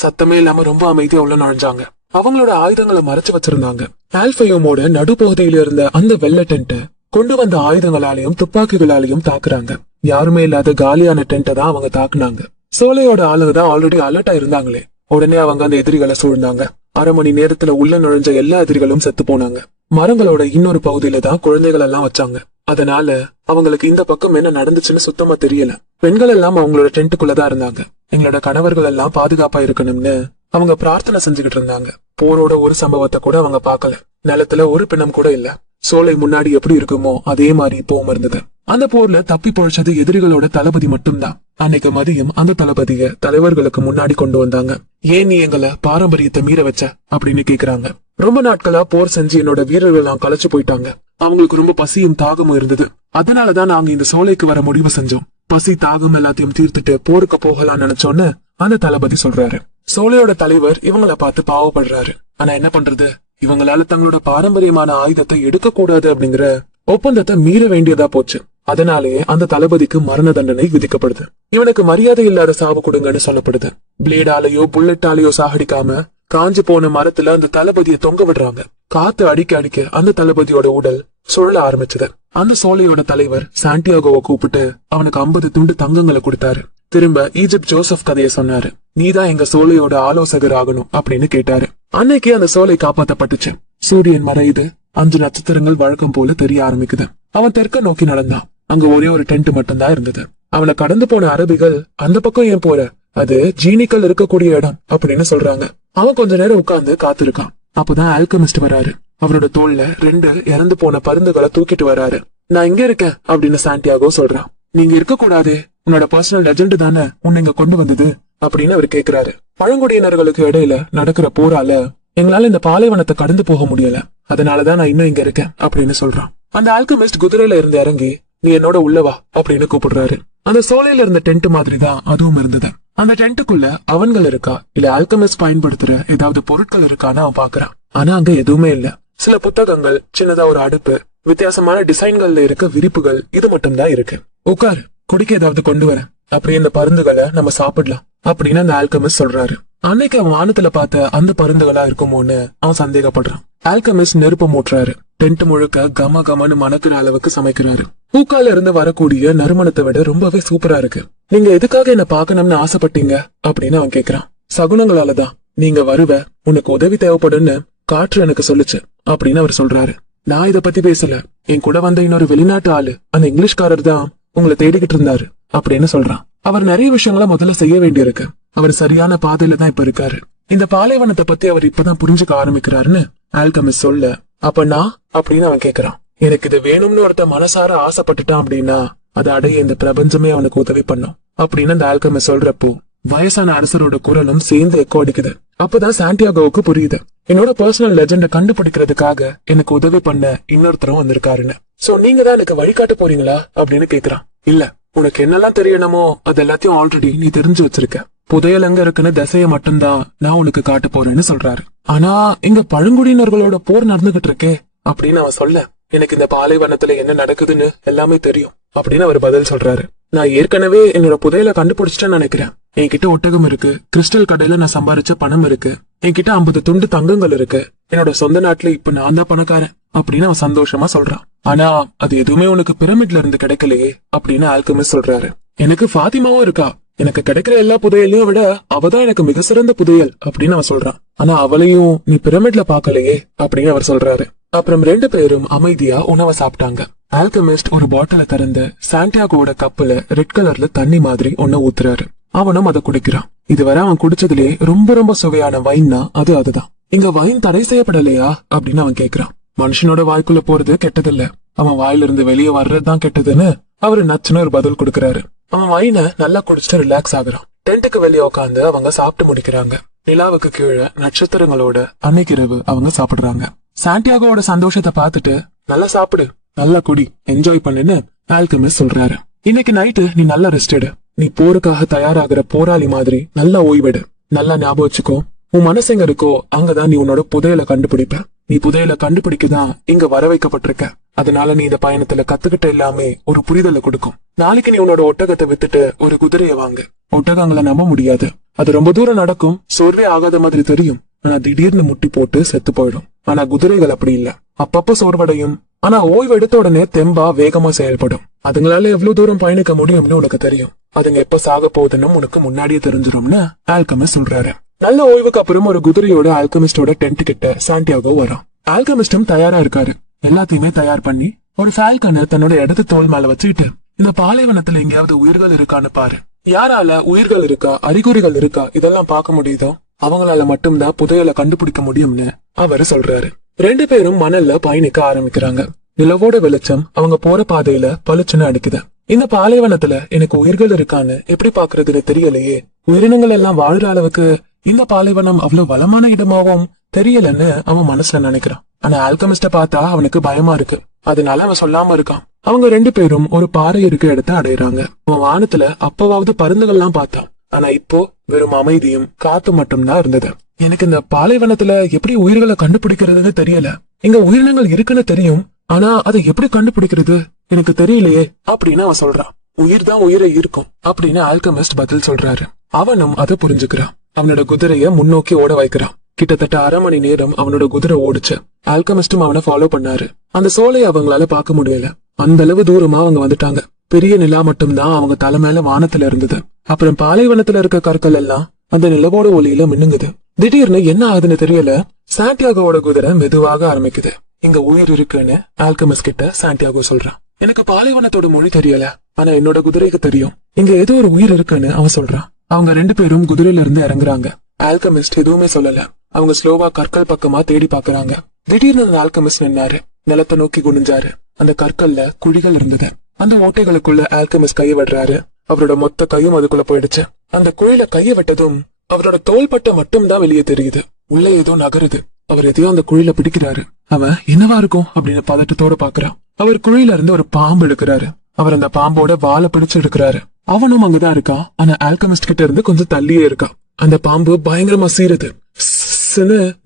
சத்தமே இல்லாம ரொம்ப அமைதியா உள்ள நுழைஞ்சாங்க. அவங்களோட ஆயுதங்களை மறைச்சு வச்சிருந்தாங்க. ஆல்பயோமோட நடுப்பகுதியில இருந்த அந்த வெள்ளை டென்ட் கொண்டு வந்த ஆயுதங்களாலையும் துப்பாக்கிகளாலையும் தாக்குறாங்க. யாருமே இல்லாத காலியான டென்ட்டை தான் அவங்க தாக்குனாங்க. சோலையோட ஆளுங்க தான் ஆல்ரெடி அலர்ட்டா இருந்தாங்களே. உடனே அவங்க அந்த எதிரிகளை சூழ்ந்தாங்க. 1/2 மணி நேரத்துல உள்ள நுழைஞ்ச எல்லா எதிரிகளும் செத்து போனாங்க. மரங்களோட இன்னொரு பகுதியில தான் குழந்தைகள் எல்லாம் வச்சாங்க. அதனால அவங்களுக்கு இந்த பக்கம் என்ன நடந்துச்சுன்னு சுத்தமா தெரியல. பெண்கள் எல்லாம் அவங்களோட டென்ட்டுக்குள்ளதான் இருந்தாங்க. எங்களோட கணவர்கள் எல்லாம் பாதுகாப்பா இருக்கணும்னு அவங்க பிரார்த்தனை செஞ்சுக்கிட்டு இருந்தாங்க. போரோட ஒரு சம்பவத்தை கூட அவங்க பார்க்கல. நிலத்துல ஒரு பிணம் கூட இல்ல. சோலை முன்னாடி எப்படி இருக்குமோ அதே மாதிரி இப்பவும் இருந்தது. அந்த போர்ல தப்பி பொழைச்சது எதிரிகளோட தளபதி மட்டும்தான். அன்னைக்கு மதியம் அந்த தளபதிய தலைவர்களுக்கு முன்னாடி கொண்டு வந்தாங்க. ஏன் நீ எங்களை பாரம்பரியத்தை மீற வச்ச அப்படின்னு கேக்குறாங்க. ரொம்ப நாட்களா போர் செஞ்சு என்னோட வீரர்கள் எல்லாம் களைச்சு போயிட்டாங்க. அவங்களுக்கு ரொம்ப பசியும் தாகமும் இருந்தது. அதனாலதான் நாங்க இந்த சோலைக்கு வர முடிவு செஞ்சோம். பசி தாகம் எல்லாத்தையும் தீர்த்துட்டு போருக்கு போகலாம்னு நினைச்சோன்னு அந்த தளபதி சொல்றாரு. சோலையோட தலைவர் இவங்கள பார்த்து பாவப்படுறாரு. ஆனா என்ன பண்றது, இவங்களால தங்களோட பாரம்பரியமான ஆயுதத்தை எடுக்க கூடாது அப்படிங்கிற ஒப்பந்தத்தை மீற வேண்டியதா போச்சு. அதனாலேயே அந்த தளபதிக்கு மரண தண்டனை விதிக்கப்படுது. இவனுக்கு மரியாதை இல்லாத சாவு கொடுங்கன்னு சொல்லப்படுது. பிளேடாலேயோ புல்லட்டாலேயோ சாகடிக்காம காஞ்சு போன மரத்துல அந்த தளபதியை தொங்க விடுறாங்க. காத்து அடிக்க அடிக்க அந்த தளபதியோட உடல் சுழல ஆரம்பிச்சது. அந்த சோலையோட தலைவர் சாண்டியாகோவை கூப்பிட்டு அவனுக்கு 50 துண்டு தங்கங்களை கொடுத்தாரு. திரும்ப ஈஜிப்ட் ஜோசப் கதையை சொன்னாரு. நீதான் எங்க சோலையோட ஆலோசகர் ஆகணும் அப்படின்னு கேட்டாரு. அன்னைக்கு அந்த சோலை காப்பாத்தப்பட்டுச்சு. சூரியன் மறையுது. 5 நட்சத்திரங்கள் வழக்கம் போல தெரிய ஆரம்பிக்குது. அவன் தெற்க நோக்கி நடந்தான். அங்க ஒரே ஒரு டென்ட் மட்டும்தான் இருந்தது. அவனை கடந்து போன அரபிகள் அந்த பக்கம் ஏன் போற, அது ஜீனிக்கல் இருக்கக்கூடிய இடம் அப்படின்னு சொல்றாங்க. அவன் கொஞ்ச நேரம் உட்கார்ந்து காத்திருக்கான். அப்பதான் ஆல்கமிஸ்ட் வராரு. அவரோட தோல்ல 2 இறந்து போன பருந்துகளை தூக்கிட்டு வராரு. நான் இங்க இருக்கேன் அப்படின்னு சாண்டியாகோ சொல்றான். நீங்க இருக்க கூடாது, உன்னோட பர்சனல் லெஜெண்ட் தானே உன்னை இங்க கொண்டு வந்தது அப்படின்னு அவர் கேக்குறாரு. பழங்குடியினர்களுக்கு இடையில நடக்கிற போரால எங்களால இந்த பாலைவனத்தை கடந்து போக முடியல, அதனாலதான் நான் இன்னும் இங்க இருக்கேன் அப்படின்னு சொல்றான். அந்த ஆல்கமிஸ்ட் குதிரையில இருந்து இறங்கி நீ என்னோட உள்ளவா அப்படின்னு கூப்பிடுறாரு. அந்த சோலையில இருந்த டென்ட் மாதிரி தான் அதுவும் இருந்தது. அந்த டென்ட்டுக்குள்ள அவன்கள் இருக்கா இல்ல ஆல்கமிஸ்ட் பயன்படுத்துற ஏதாவது பொருட்கள் இருக்கான்னு அவன் பாக்குறான். ஆனா அங்க எதுவுமே இல்ல. சில புத்தகங்கள், சின்னதா ஒரு அடுப்பு, வித்தியாசமான டிசைன்கள்ல இருக்க விரிப்புகள், இது மட்டும் தான் இருக்கு. உட்காரு, குடிக்க ஏதாவது கொண்டு வரேன், அப்படி இந்த பருந்துகளை நம்ம சாப்பிடலாம் அப்படின்னு அந்த ஆல்கமிஸ்ட் சொல்றாரு. அன்னைக்கு அவன் வானத்துல பார்த்த அந்த பருந்துகளா இருக்குமோன்னு அவன் சந்தேகப்படுறான். ஆல்கமிஸ்ட் நெருப்பு மூட்டுறாரு. டென்ட் முழுக்க கம கமன்னு மணக்கிற அளவுக்கு சமைக்கிறாரு. பூக்கால இருந்து வரக்கூடிய நறுமணத்தை விட ரொம்பவே சூப்பரா இருக்கு. நீங்க எதுக்காக என்ன பாக்கணும்னு ஆசைப்பட்டீங்க அப்படின்னு அவன் கேக்குறான். சகுனங்களாலதான். நீங்க வருவ, உனக்கு உதவி தேவைப்படுன்னு காற்று எனக்கு சொல்லுச்சு அப்படின்னு அவர் சொல்றாரு. நான் இத பத்தி பேசல, என் கூட வந்த இன்னொரு வெளிநாட்டு ஆளு, அந்த இங்கிலீஷ்காரர் தான் உங்களை தேடிக்கிட்டு இருந்தாரு அப்படின்னு சொல்றான். அவர் நிறைய விஷயங்கள முதல்ல செய்ய வேண்டியிருக்கு. அவர் சரியான பாதையில தான் இப்ப இருக்காரு. இந்த பாலைவனத்தை பத்தி அவர் இப்பதான் புரிஞ்சுக்க ஆரம்பிக்கிறாருன்னு ஆல்கமிஸ்ட் சொல்ல, அப்ப நான் அப்படின்னு அவன் கேக்குறான். எனக்கு இது வேணும்னு ஒருத்த மனசார ஆசைப்பட்டுட்டான் அப்படின்னா அதை அடைய இந்த பிரபஞ்சமே அவனுக்கு உதவி பண்ணும் அப்படின்னு அந்த ஆல்கமிஸ்ட் சொல்றப்போ வயசான அரசரோட குரலும் சேர்ந்து எக்கோ அடிக்குது. அப்பதான் சாண்டியாகோவுக்கு புரியுது, என்னோட பர்சனல் லெஜெண்ட கண்டுபிடிக்கிறதுக்காக எனக்கு உதவி பண்ண இன்னொருத்தரும் வந்திருக்காருன்னு. சோ நீங்க தான் எனக்கு வழிகாட்ட போறீங்களா அப்படின்னு கேக்குறான். இல்ல, உனக்கு என்னெல்லாம் தெரியணுமோ அது எல்லாத்தையும் ஆல்ரெடி நீ தெரிஞ்சு வச்சிருக்க. புதையல் எங்க இருக்குன்னு திசைய மட்டும்தான் நான் உனக்கு காட்ட போறேன்னு சொல்றாரு. ஆனா இங்க பழங்குடியினர்களோட போர் நடந்துகிட்டு இருக்கே அப்படின்னு அவன் சொல்ல, எனக்கு இந்த பாலைவனத்துல என்ன நடக்குதுன்னு எல்லாமே தெரியும் அப்படின்னு அவர் பதில் சொல்றாரு. நான் ஏற்கனவே என்னோட புதையலை கண்டுபிடிச்சிட்டேன்னு நினைக்கிறேன். என்கிட்ட ஒட்டகம் இருக்கு, கிறிஸ்டல் கடையில நான் சம்பாரிச்ச பணம் இருக்கு, என்கிட்ட 50 துண்டு தங்கங்கள் இருக்கு, என்னோட சொந்த நாட்டுல இப்ப நான் தான் பணக்காரன் அப்படின்னு அவன் சந்தோஷமா சொல்றான். ஆனா அது எதுவுமே உனக்கு பிரமிட்ல இருந்து கிடைக்கலையே அப்படின்னு ஆல்கெமிஸ்ட் சொல்றாரு. எனக்கு ஃபாத்திமாவும் இருக்கா, எனக்கு கிடைக்கிற எல்லா புதையலையும் விட அவதான் எனக்கு மிக சிறந்த புதையல் அப்படின்னு அவன் சொல்றான். ஆனா அவளையும் நீ பிரமிட்ல பாக்கலையே அப்படின்னு அவர் சொல்றாரு. அப்புறம் 2 பேரும் அமைதியா உணவை சாப்பிட்டாங்க. ஆல்கெமிஸ்ட் ஒரு பாட்டில திறந்து சாண்டியாகோட கப்புல ரெட் கலர்ல தண்ணி மாதிரி ஒன்ன ஊத்துறாரு. அவனும் அதை குடிக்கிறான். இதுவரை அவன் குடிச்சதுலயே ரொம்ப ரொம்ப சுவையான வைன்னா அதுதான். இங்க வைன் தடை செய்யப்படலையா அப்படின்னு அவன் கேக்குறான். மனுஷனோட வாய்க்குள்ள போறது கெட்டதில்ல, அவன் வாயில இருந்து வெளியே வர்றதுதான் கெட்டதுன்னு அவரு நச்சுன்னு ஒரு பதில் கொடுக்கறாரு. அவன் வைனை நல்லா குடிச்சிட்டு ரிலாக்ஸ் ஆகுறான். டென்ட்டுக்கு வெளியே உட்காந்து அவங்க சாப்பிட்டு முடிக்கிறாங்க. நிலாவுக்கு கீழே நட்சத்திரங்களோட அன்னைக்கு இரவு அவங்க சாப்பிடுறாங்க. சாண்டியாகோட சந்தோஷத்தை பார்த்துட்டு நல்லா சாப்பிடு, நல்லா குடி, என்ஜாய் பண்ணுன்னு ஆல்கெமிஸ்ட் சொல்றாரு. இன்னைக்கு நைட்டு நீ நல்லா ரெஸ்ட் எடு. நீ போருக்காக தயாராகிற போராளி மாதிரி நல்லா ஓய்வெடு. நல்லா ஞாபகம் வச்சுக்கோ, உன் மனசு எங்க இருக்கோ அங்கதான் நீ உன்னோட புதையலை கண்டுபிடிப்ப. நீ புதையலை கண்டுபிடிக்கதான் இங்க வர வைக்கப்பட்டிருக்க. அதனால நீ இந்த பயணத்துல கத்துக்கிட்ட எல்லாமே ஒரு புரிதலை கொடுக்கும். நாளைக்கு நீ உன்னோட ஒட்டகத்தை வித்துட்டு ஒரு குதிரையை வாங்க. ஒட்டகங்களை நம்ப முடியாது, அது ரொம்ப தூரம் நடக்கும், சோர்வே ஆகாத மாதிரி தெரியும், ஆனா திடீர்னு முட்டி போட்டு செத்து போயிடும். ஆனா குதிரைகள் அப்படி இல்ல, அப்பப்ப சோர்வடையும், ஆனா ஓய்வு எடுத்த உடனே தெம்பா வேகமா செயல்படும். அதுங்களால எவ்வளவு தூரம் பயணிக்க முடியும்னு உனக்கு தெரியும். அதுங்க எப்ப சாக போகுதுன்னு உனக்கு முன்னாடியே தெரிஞ்சிடும்னு ஆல்கெமிஸ்ட் சொல்றாரு. நல்ல ஓய்வுக்கு அப்புறம் ஒரு குதிரையோட ஆல்கெமிஸ்டோட டென்ட் கிட்ட சாண்டியாகோ வரான். ஆல்கெமிஸ்டும் தயாரா இருக்காரு. எல்லாத்தையுமே தயார் பண்ணி ஒரு ஃபால்கனை தன்னோட இடத்து தோல் மேல வச்சுக்கிட்டு இந்த பாலைவனத்துல எங்கேயாவது உயிர்கள் இருக்கான்னு பாரு. யாரால உயிர்கள் இருக்கா, அறிகுறிகள் இருக்கா, இதெல்லாம் பார்க்க முடியுதோ அவங்களால மட்டும்தான் புதையலை கண்டுபிடிக்க முடியும்னு அவரு சொல்றாரு. 2 பேரும் மணல்ல பயணிக்க ஆரம்பிக்கிறாங்க. நிலவோட வெளிச்சம் அவங்க போற பாதையில பளிச்சுன்னு அடிக்குது. இந்த பாலைவனத்துல எனக்கு உயிர்கள் இருக்கான்னு எப்படி பாக்குறதுன்னு தெரியலையே, உயிரினங்கள் எல்லாம் வாழ்ற அளவுக்கு இந்த பாலைவனம் அவ்வளவு வளமான இடமாவும் தெரியலன்னு அவன் மனசுல நினைக்கிறான். ஆனா ஆல்கெமிஸ்ட பார்த்தா அவனுக்கு பயமா இருக்கு, அதனால அவன் சொல்லாம இருக்கான். அவங்க 2 பேரும் ஒரு பாறை இருக்க இடத்த அடையிறாங்க. அவன் வானத்துல அப்பவாவது பருந்துகள்லாம் பார்த்தான், ஆனா இப்போ வெறும் அமைதியும் காத்து மட்டும்தான் இருந்தது. எனக்கு இந்த பாலைவனத்துல எப்படி உயிர்களை கண்டுபிடிக்கிறதுன்னு தெரியல. இங்க உயிரினங்கள் இருக்குன்னு தெரியும், ஆனா அதை எப்படி கண்டுபிடிக்கிறது எனக்கு தெரியலையே அப்படின்னு அவன் சொல்றான். உயிர் தான் உயிரை இருக்கும் அப்படின்னு ஆல்கெமிஸ்ட் பதில் சொல்றாரு. அவனும் அதை புரிஞ்சுக்கிறான். அவனோட குதிரைய முன்னோக்கி ஓட வைக்கிறான். கிட்டத்தட்ட 1/2 மணி நேரம் அவனோட குதிரை ஓடுச்சு. ஆல்கெமிஸ்டும் அவனை ஃபாலோ பண்ணாரு. அந்த சோலையை அவங்களால பார்க்க முடியல, அந்த அளவு தூரமா அவங்க வந்துட்டாங்க. பெரிய நிலா மட்டும்தான் அவங்க தலை மேல வானத்துல இருந்தது. அப்புறம் பாலைவனத்துல இருக்க கற்கள் எல்லாம் அந்த நிலவோட ஒளியில மின்னுங்குது. திடீர்னு என்ன ஆகுதுன்னு தெரியல, சாண்டியாகோவோட குதிரை மெதுவாக ஆரம்பிக்குது. இங்க உயிர் இருக்குன்னு ஆல்கெமிஸ்ட் கிட்ட சாண்டியாகோ சொல்றான். எனக்கு பாலைவனத்தோட மொழி தெரியல, ஆனா என்னோட குதிரைக்கு தெரியும், இங்க ஏதோ ஒரு உயிர் இருக்குன்னு அவன் சொல்றான். அவங்க 2 பேரும் குதிரையில இருந்து இறங்குறாங்க. ஆல்கெமிஸ்ட் எதுவுமே சொல்லல. அவங்க ஸ்லோவா கற்கள் பக்கமா தேடி பாக்குறாங்க. திடீர்னு அந்த ஆல்கெமிஸ்ட் நின்னாரு. நிலத்தை நோக்கி குனிஞ்சாரு. அந்த கற்கள்ல குழிகள் இருந்தது. அந்த ஓட்டைகளுக்குள்ள ஆல்கெமிஸ்ட் கையை விடுறாரு. அவரோட மொத்த கையும் அதுக்குள்ள போயிடுச்சு. அந்த குழியில கையை விட்டதும் அவரோட தோள்பட்டை மட்டும் தான் வெளியே தெரியுது. உள்ள ஏதோ நகருது. அவர் எதையோ அந்த குழியில பிடிக்கிறாரு. அவன் என்னவா இருக்கும் அப்படின்னு பதட்டத்தோட பாக்குறான். அவர் குழியில இருந்து ஒரு பாம்பு எடுக்கிறாரு. அவர் அந்த பாம்போட வாழை பிடிச்சு எடுக்கிறாரு. அவனும் அங்கதான் இருக்கான், ஆனா ஆல்கெமிஸ்ட் கிட்ட இருந்து கொஞ்சம் தள்ளியே இருக்கான். அந்த பாம்பு பயங்கரமா சீருது,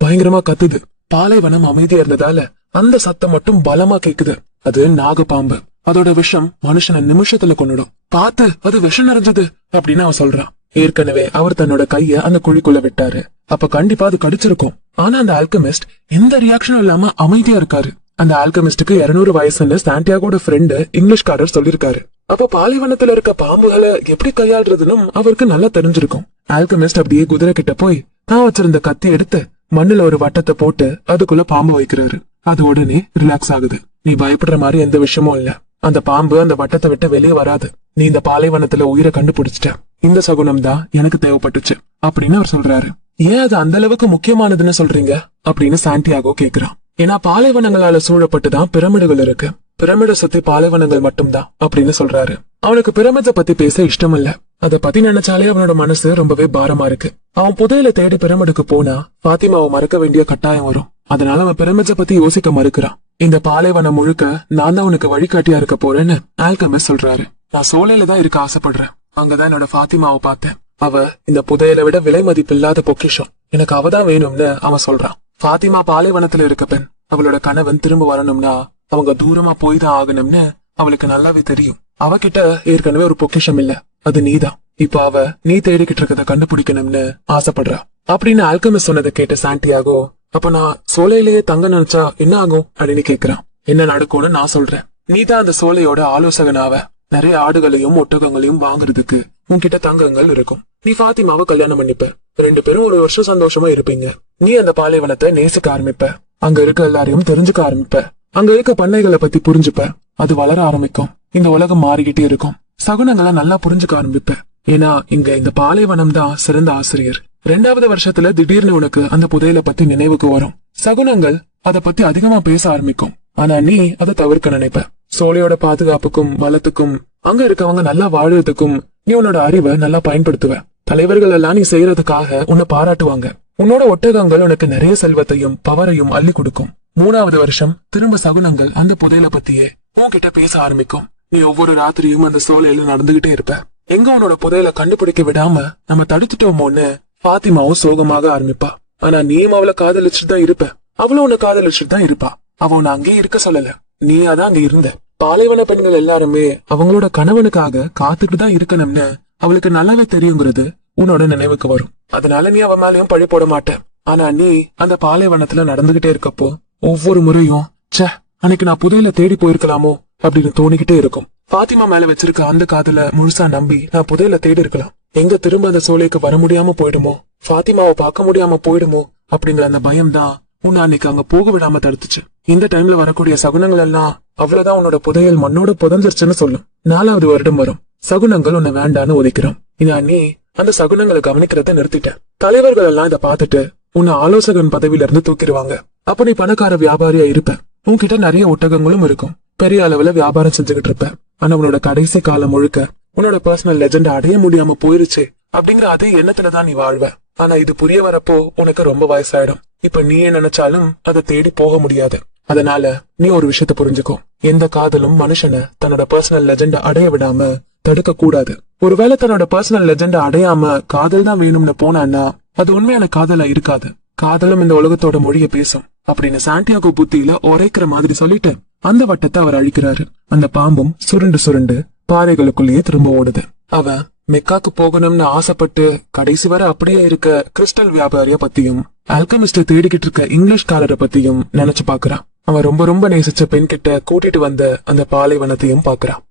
பயங்கரமா கத்துது. பாலைவனம் அமைதியா இருந்ததால அந்த சத்தம் மட்டும் பலமா கேக்குது. அது நாக பாம்பு. அதோட விஷம் மனுஷனை நிமிஷத்துல கொன்னுடும். பார்த்து அது விஷம் நிறைஞ்சது அப்படின்னு அவன் சொல்றான். ஏற்கனவே அவர் தன்னோட கைய அந்த குழிக்குள்ள விட்டாரு. அப்ப கண்டிப்பா அது கடிச்சிருக்கும். ஆனா அந்த ஆல்கெமிஸ்ட் எந்த ரியாக்ஷனும் இல்லாம அமைதியா இருக்காரு. அந்த ஆல்கெமிஸ்டுக்கு 200 வயசுன்னு சாண்டியாகோட ஃப்ரெண்டு இங்கிலீஷ்காரர் சொல்லிருக்காரு. அப்ப பாலைவனத்துல இருக்க பாம்புகளை எப்படி கையாளுறதுன்னு அவருக்கு நல்லா தெரிஞ்சிருக்கும். ஆல்கெமிஸ்ட் அப்படியே குதிரை கிட்ட போய் தான் வச்சிருந்த கத்தி எடுத்து மண்ணுல ஒரு வட்டத்தை போட்டு அதுக்குள்ள பாம்பு வைக்கிறாரு. அது உடனே ரிலாக்ஸ் ஆகுது. நீ பயப்படுற மாதிரி எந்த விஷயமும் இல்ல, அந்த பாம்பு அந்த வட்டத்தை விட்டு வெளியே வராது. நீ இந்த பாலைவனத்துல உயிரை கண்டுபிடிச்சிட்ட. இந்த சகுனம் தான் எனக்கு தேவைப்பட்டுச்சு அப்படின்னு அவர் சொல்றாரு. ஏன் அது அந்த அளவுக்கு முக்கியமானதுன்னு சொல்றீங்க அப்படின்னு சாண்டியாகோ கேக்குறான். ஏன்னா பாலைவனங்களால சூழப்பட்டுதான் பிரமிடுகள் இருக்கு. பிரமிடை சுத்தி பாலைவனங்கள் மட்டும்தான் அப்படின்னு சொல்றாரு. அவனுக்கு பிரமிட பத்தி பேச இஷ்டம் இல்ல. அத பத்தி நினைச்சாலே அவனோட மனசு ரொம்பவே பாரமா இருக்கு. அவன் புதையல தேடி பிரமிடுக்கு போனா ஃபாத்திமாவை மறக்க வேண்டிய கட்டாயம் வரும். அதனால அவன் பிரமிட பத்தி யோசிக்க மறுக்கிறான். இந்த பாலைவனம் முழுக்க நான் தான் உனக்கு வழிகாட்டியா இருக்க போறேன்னு ஆல்கெமிஸ்ட் சொல்றாரு. நான் சோலையில தான் இருக்க ஆசைப்படுறேன். அங்கதான் என்னோட ஃபாத்திமாவை பார்த்தேன். அவ இந்த புதையலை விட விலை மதிப்பில்லாத பொக்கிஷம். எனக்கு அவதான் வேணும்னு அவன் சொல்றான். ஃபாத்திமா பாலைவனத்துல இருக்க பெண். அவளோட கணவன் திரும்ப வரணும்னா அவங்க தூரமா போய் தான் ஆகணும்னு அவளுக்கு நல்லாவே தெரியும். அவகிட்ட ஏற்கனவே ஒரு பொக்கிஷம் இல்ல, அது நீதான். இப்ப அவ நீ தேடிக்கிட்டு இருக்கத கண்டுபிடிக்கணும்னு ஆசைப்படுறா அப்படின்னு ஆல்கமிஸ்ட் சொன்னதை கேட்ட சாண்டியாகோ, அப்ப நான் சோலையிலேயே தங்க நினைச்சா என்ன ஆகும் அப்படின்னு கேக்குறான். என்ன நடக்கும்னு நான் சொல்றேன். நீதான் அந்த சோலையோட ஆலோசகனாவ. நிறைய ஆடுகளையும் ஒட்டகங்களையும் வாங்குறதுக்கு உன்கிட்ட தங்கங்கள் இருக்கும். நீ ஃபாத்திமாவை கல்யாணம் பண்ணிப்ப. 2 பேரும் ஒரு வருஷம் சந்தோஷமா இருப்பீங்க. நீ அந்த பாலைவனத்தை நேசிக்க ஆரம்பிப்ப. அங்க இருக்க எல்லாரையும் தெரிஞ்சுக்க ஆரம்பிப்ப. அங்க இருக்க பண்ணைகளை பத்தி புரிஞ்சுப்ப. அது வளர ஆரம்பிக்கும். இந்த உலகம் மாறிக்கிட்டே இருக்கும். சகுனங்களை நல்லா புரிஞ்சுக்க ஆரம்பிப்ப. ஏன்னா இங்க இந்த பாலைவனம் தான் சிறந்த ஆசிரியர். 2வது வருஷத்துல திடீர்னு உனக்கு அந்த புதையலை பத்தி நினைவுக்கு வரும். சகுனங்கள் அத பத்தி அதிகமா பேச ஆரம்பிக்கும். ஆனா நீ அதை தவிர்க்க நினைப்ப. சோலையோட பாதுகாப்புக்கும் வளத்துக்கும் அங்க இருக்கவங்க நல்லா வாழறதுக்கும் நீ உன்னோட அறிவை நல்லா பயன்படுத்துவ. தலைவர்கள் எல்லாம் நீ செய்யறதுக்காக உன்னை பாராட்டுவாங்க. உன்னோட ஒட்டகங்கள் உனக்கு நிறைய செல்வத்தையும் பவரையும் அள்ளி கொடுக்கும். 3வது வருஷம் திரும்ப சகுனங்கள் அந்த புதையலை பத்தியே உன்கிட்ட பேச ஆரம்பிக்கும். நீ ஒவ்வொரு ராத்திரியும் அந்த சோலையில நடந்துகிட்டே இருப்ப. எங்க உன்னோட புதையலை கண்டுபிடிக்க விடாம நம்ம தடுத்துட்டோமோன்னு ஃபாத்திமாவும் சோகமாக ஆரம்பிப்பா. ஆனா நீயும் அவளை காதலிச்சுட்டு தான் இருப்ப. அவளும் உன்னை காதலிச்சுட்டு தான் இருப்பா. அவ உன்னை அங்கேயே இருக்க சொல்லல, நீ அதான் அங்க இருந்த. பாலைவன பெண்கள் எல்லாருமே அவங்களோட கணவனுக்காக காத்துட்டு தான் இருக்கணும்னு அவளுக்கு நல்லாவே தெரியுங்கிறது உன்னோட நினைவுக்கு வரும். அதனால நீ அவ மேலயும் பழி போட மாட்ட. ஆனா நீ அந்த பாலைவனத்துல நடந்துகிட்டே இருக்கப்போ ஒவ்வொரு முறையும் சே அன்னைக்கு நான் புதையல தேடி போயிருக்கலாமோ அப்படின்னு தோணிக்கிட்டே இருக்கும். ஃபாத்திமா மேல வச்சிருக்க அந்த காதல முழுசா நம்பி நான் புதையல தேடி இருக்கலாம். எங்க திரும்ப அந்த சோலைக்கு வர முடியாம போயிடுமோ, ஃபாத்திமாவை பார்க்க முடியாம போயிடுமோ அப்படிங்கிற அந்த பயம் தான் உன்னை அன்னைக்கு அங்க போக விடாம தடுத்துச்சு. இந்த டைம்ல வரக்கூடிய சகுனங்கள் எல்லாம் அவ்வளவுதான் உன்னோட புதையல் மண்ணோட புதஞ்சிருச்சுன்னு சொல்லும். 4வது வருடம் வரும். சகுனங்கள் உன்னை வேண்டான்னு ஒதுக்கிறோம். இனா நீ அந்த சகுனங்களை கவனிக்கிறத நிறுத்திட்ட. தலைவர்கள் எல்லாம் இதை பார்த்துட்டு உன்னை ஆலோசகன் பதவியில இருந்து தூக்கிடுவாங்க. அப்ப நீ பணக்கார வியாபாரியா இருப்ப. உன்கிட்ட நிறைய ஒட்டகங்களும் இருக்கும். பெரிய அளவுல வியாபாரம் செஞ்சுக்கிட்டு இருப்ப. ஆனா உன்னோட கடைசி காலம் முழுக்க உன்னோட பர்சனல் லெஜெண்ட் அடைய முடியாம போயிருச்சு அப்படிங்கிற அதே எண்ணத்துலதான் நீ வாழ்வ. ஆனா இது புரிய வரப்போ உனக்கு ரொம்ப வயசாயிடும். இப்ப நீயே நினைச்சாலும் அதை தேடி போக முடியாது. அதனால நீ ஒரு விஷயத்த புரிஞ்சுக்கோ. எந்த காதலும் மனுஷனை தன்னோட பர்சனல் லெஜெண்ட் அடைய விடாம தடுக்க கூடாது. ஒருவேளை தன்னோட பர்சனல் லெஜெண்ட் அடையாம காதல் தான் வேணும்னு போனான்னா அது உண்மையான காதலா இருக்காது. காதலும் இந்த உலகத்தோட மொழிய பேசும் அப்படின்னு சாண்டியாகோ புத்தியில உரைக்கிற மாதிரி சொல்லிட்டு அந்த வட்டத்தை அவர் அழிக்கிறாரு. அந்த பாம்பும் சுருண்டு சுருண்டு பாறைகளுக்குள்ளேயே திரும்ப ஓடுது. அவன் மெக்காக்கு போகணும்னு ஆசைப்பட்டு கடைசி வரை அப்படியே இருக்க கிறிஸ்டல் வியாபாரிய பத்தியும் ஆல்கமிஸ்ட தேடிக்கிட்டு இருக்க இங்கிலீஷ்காரரை பத்தியும் நினைச்சு பாக்குறான். அவன் ரொம்ப ரொம்ப நேசிச்ச பெண் கிட்ட கூட்டிட்டு வந்த அந்த பாலைவனத்தையும் பாக்குறான்.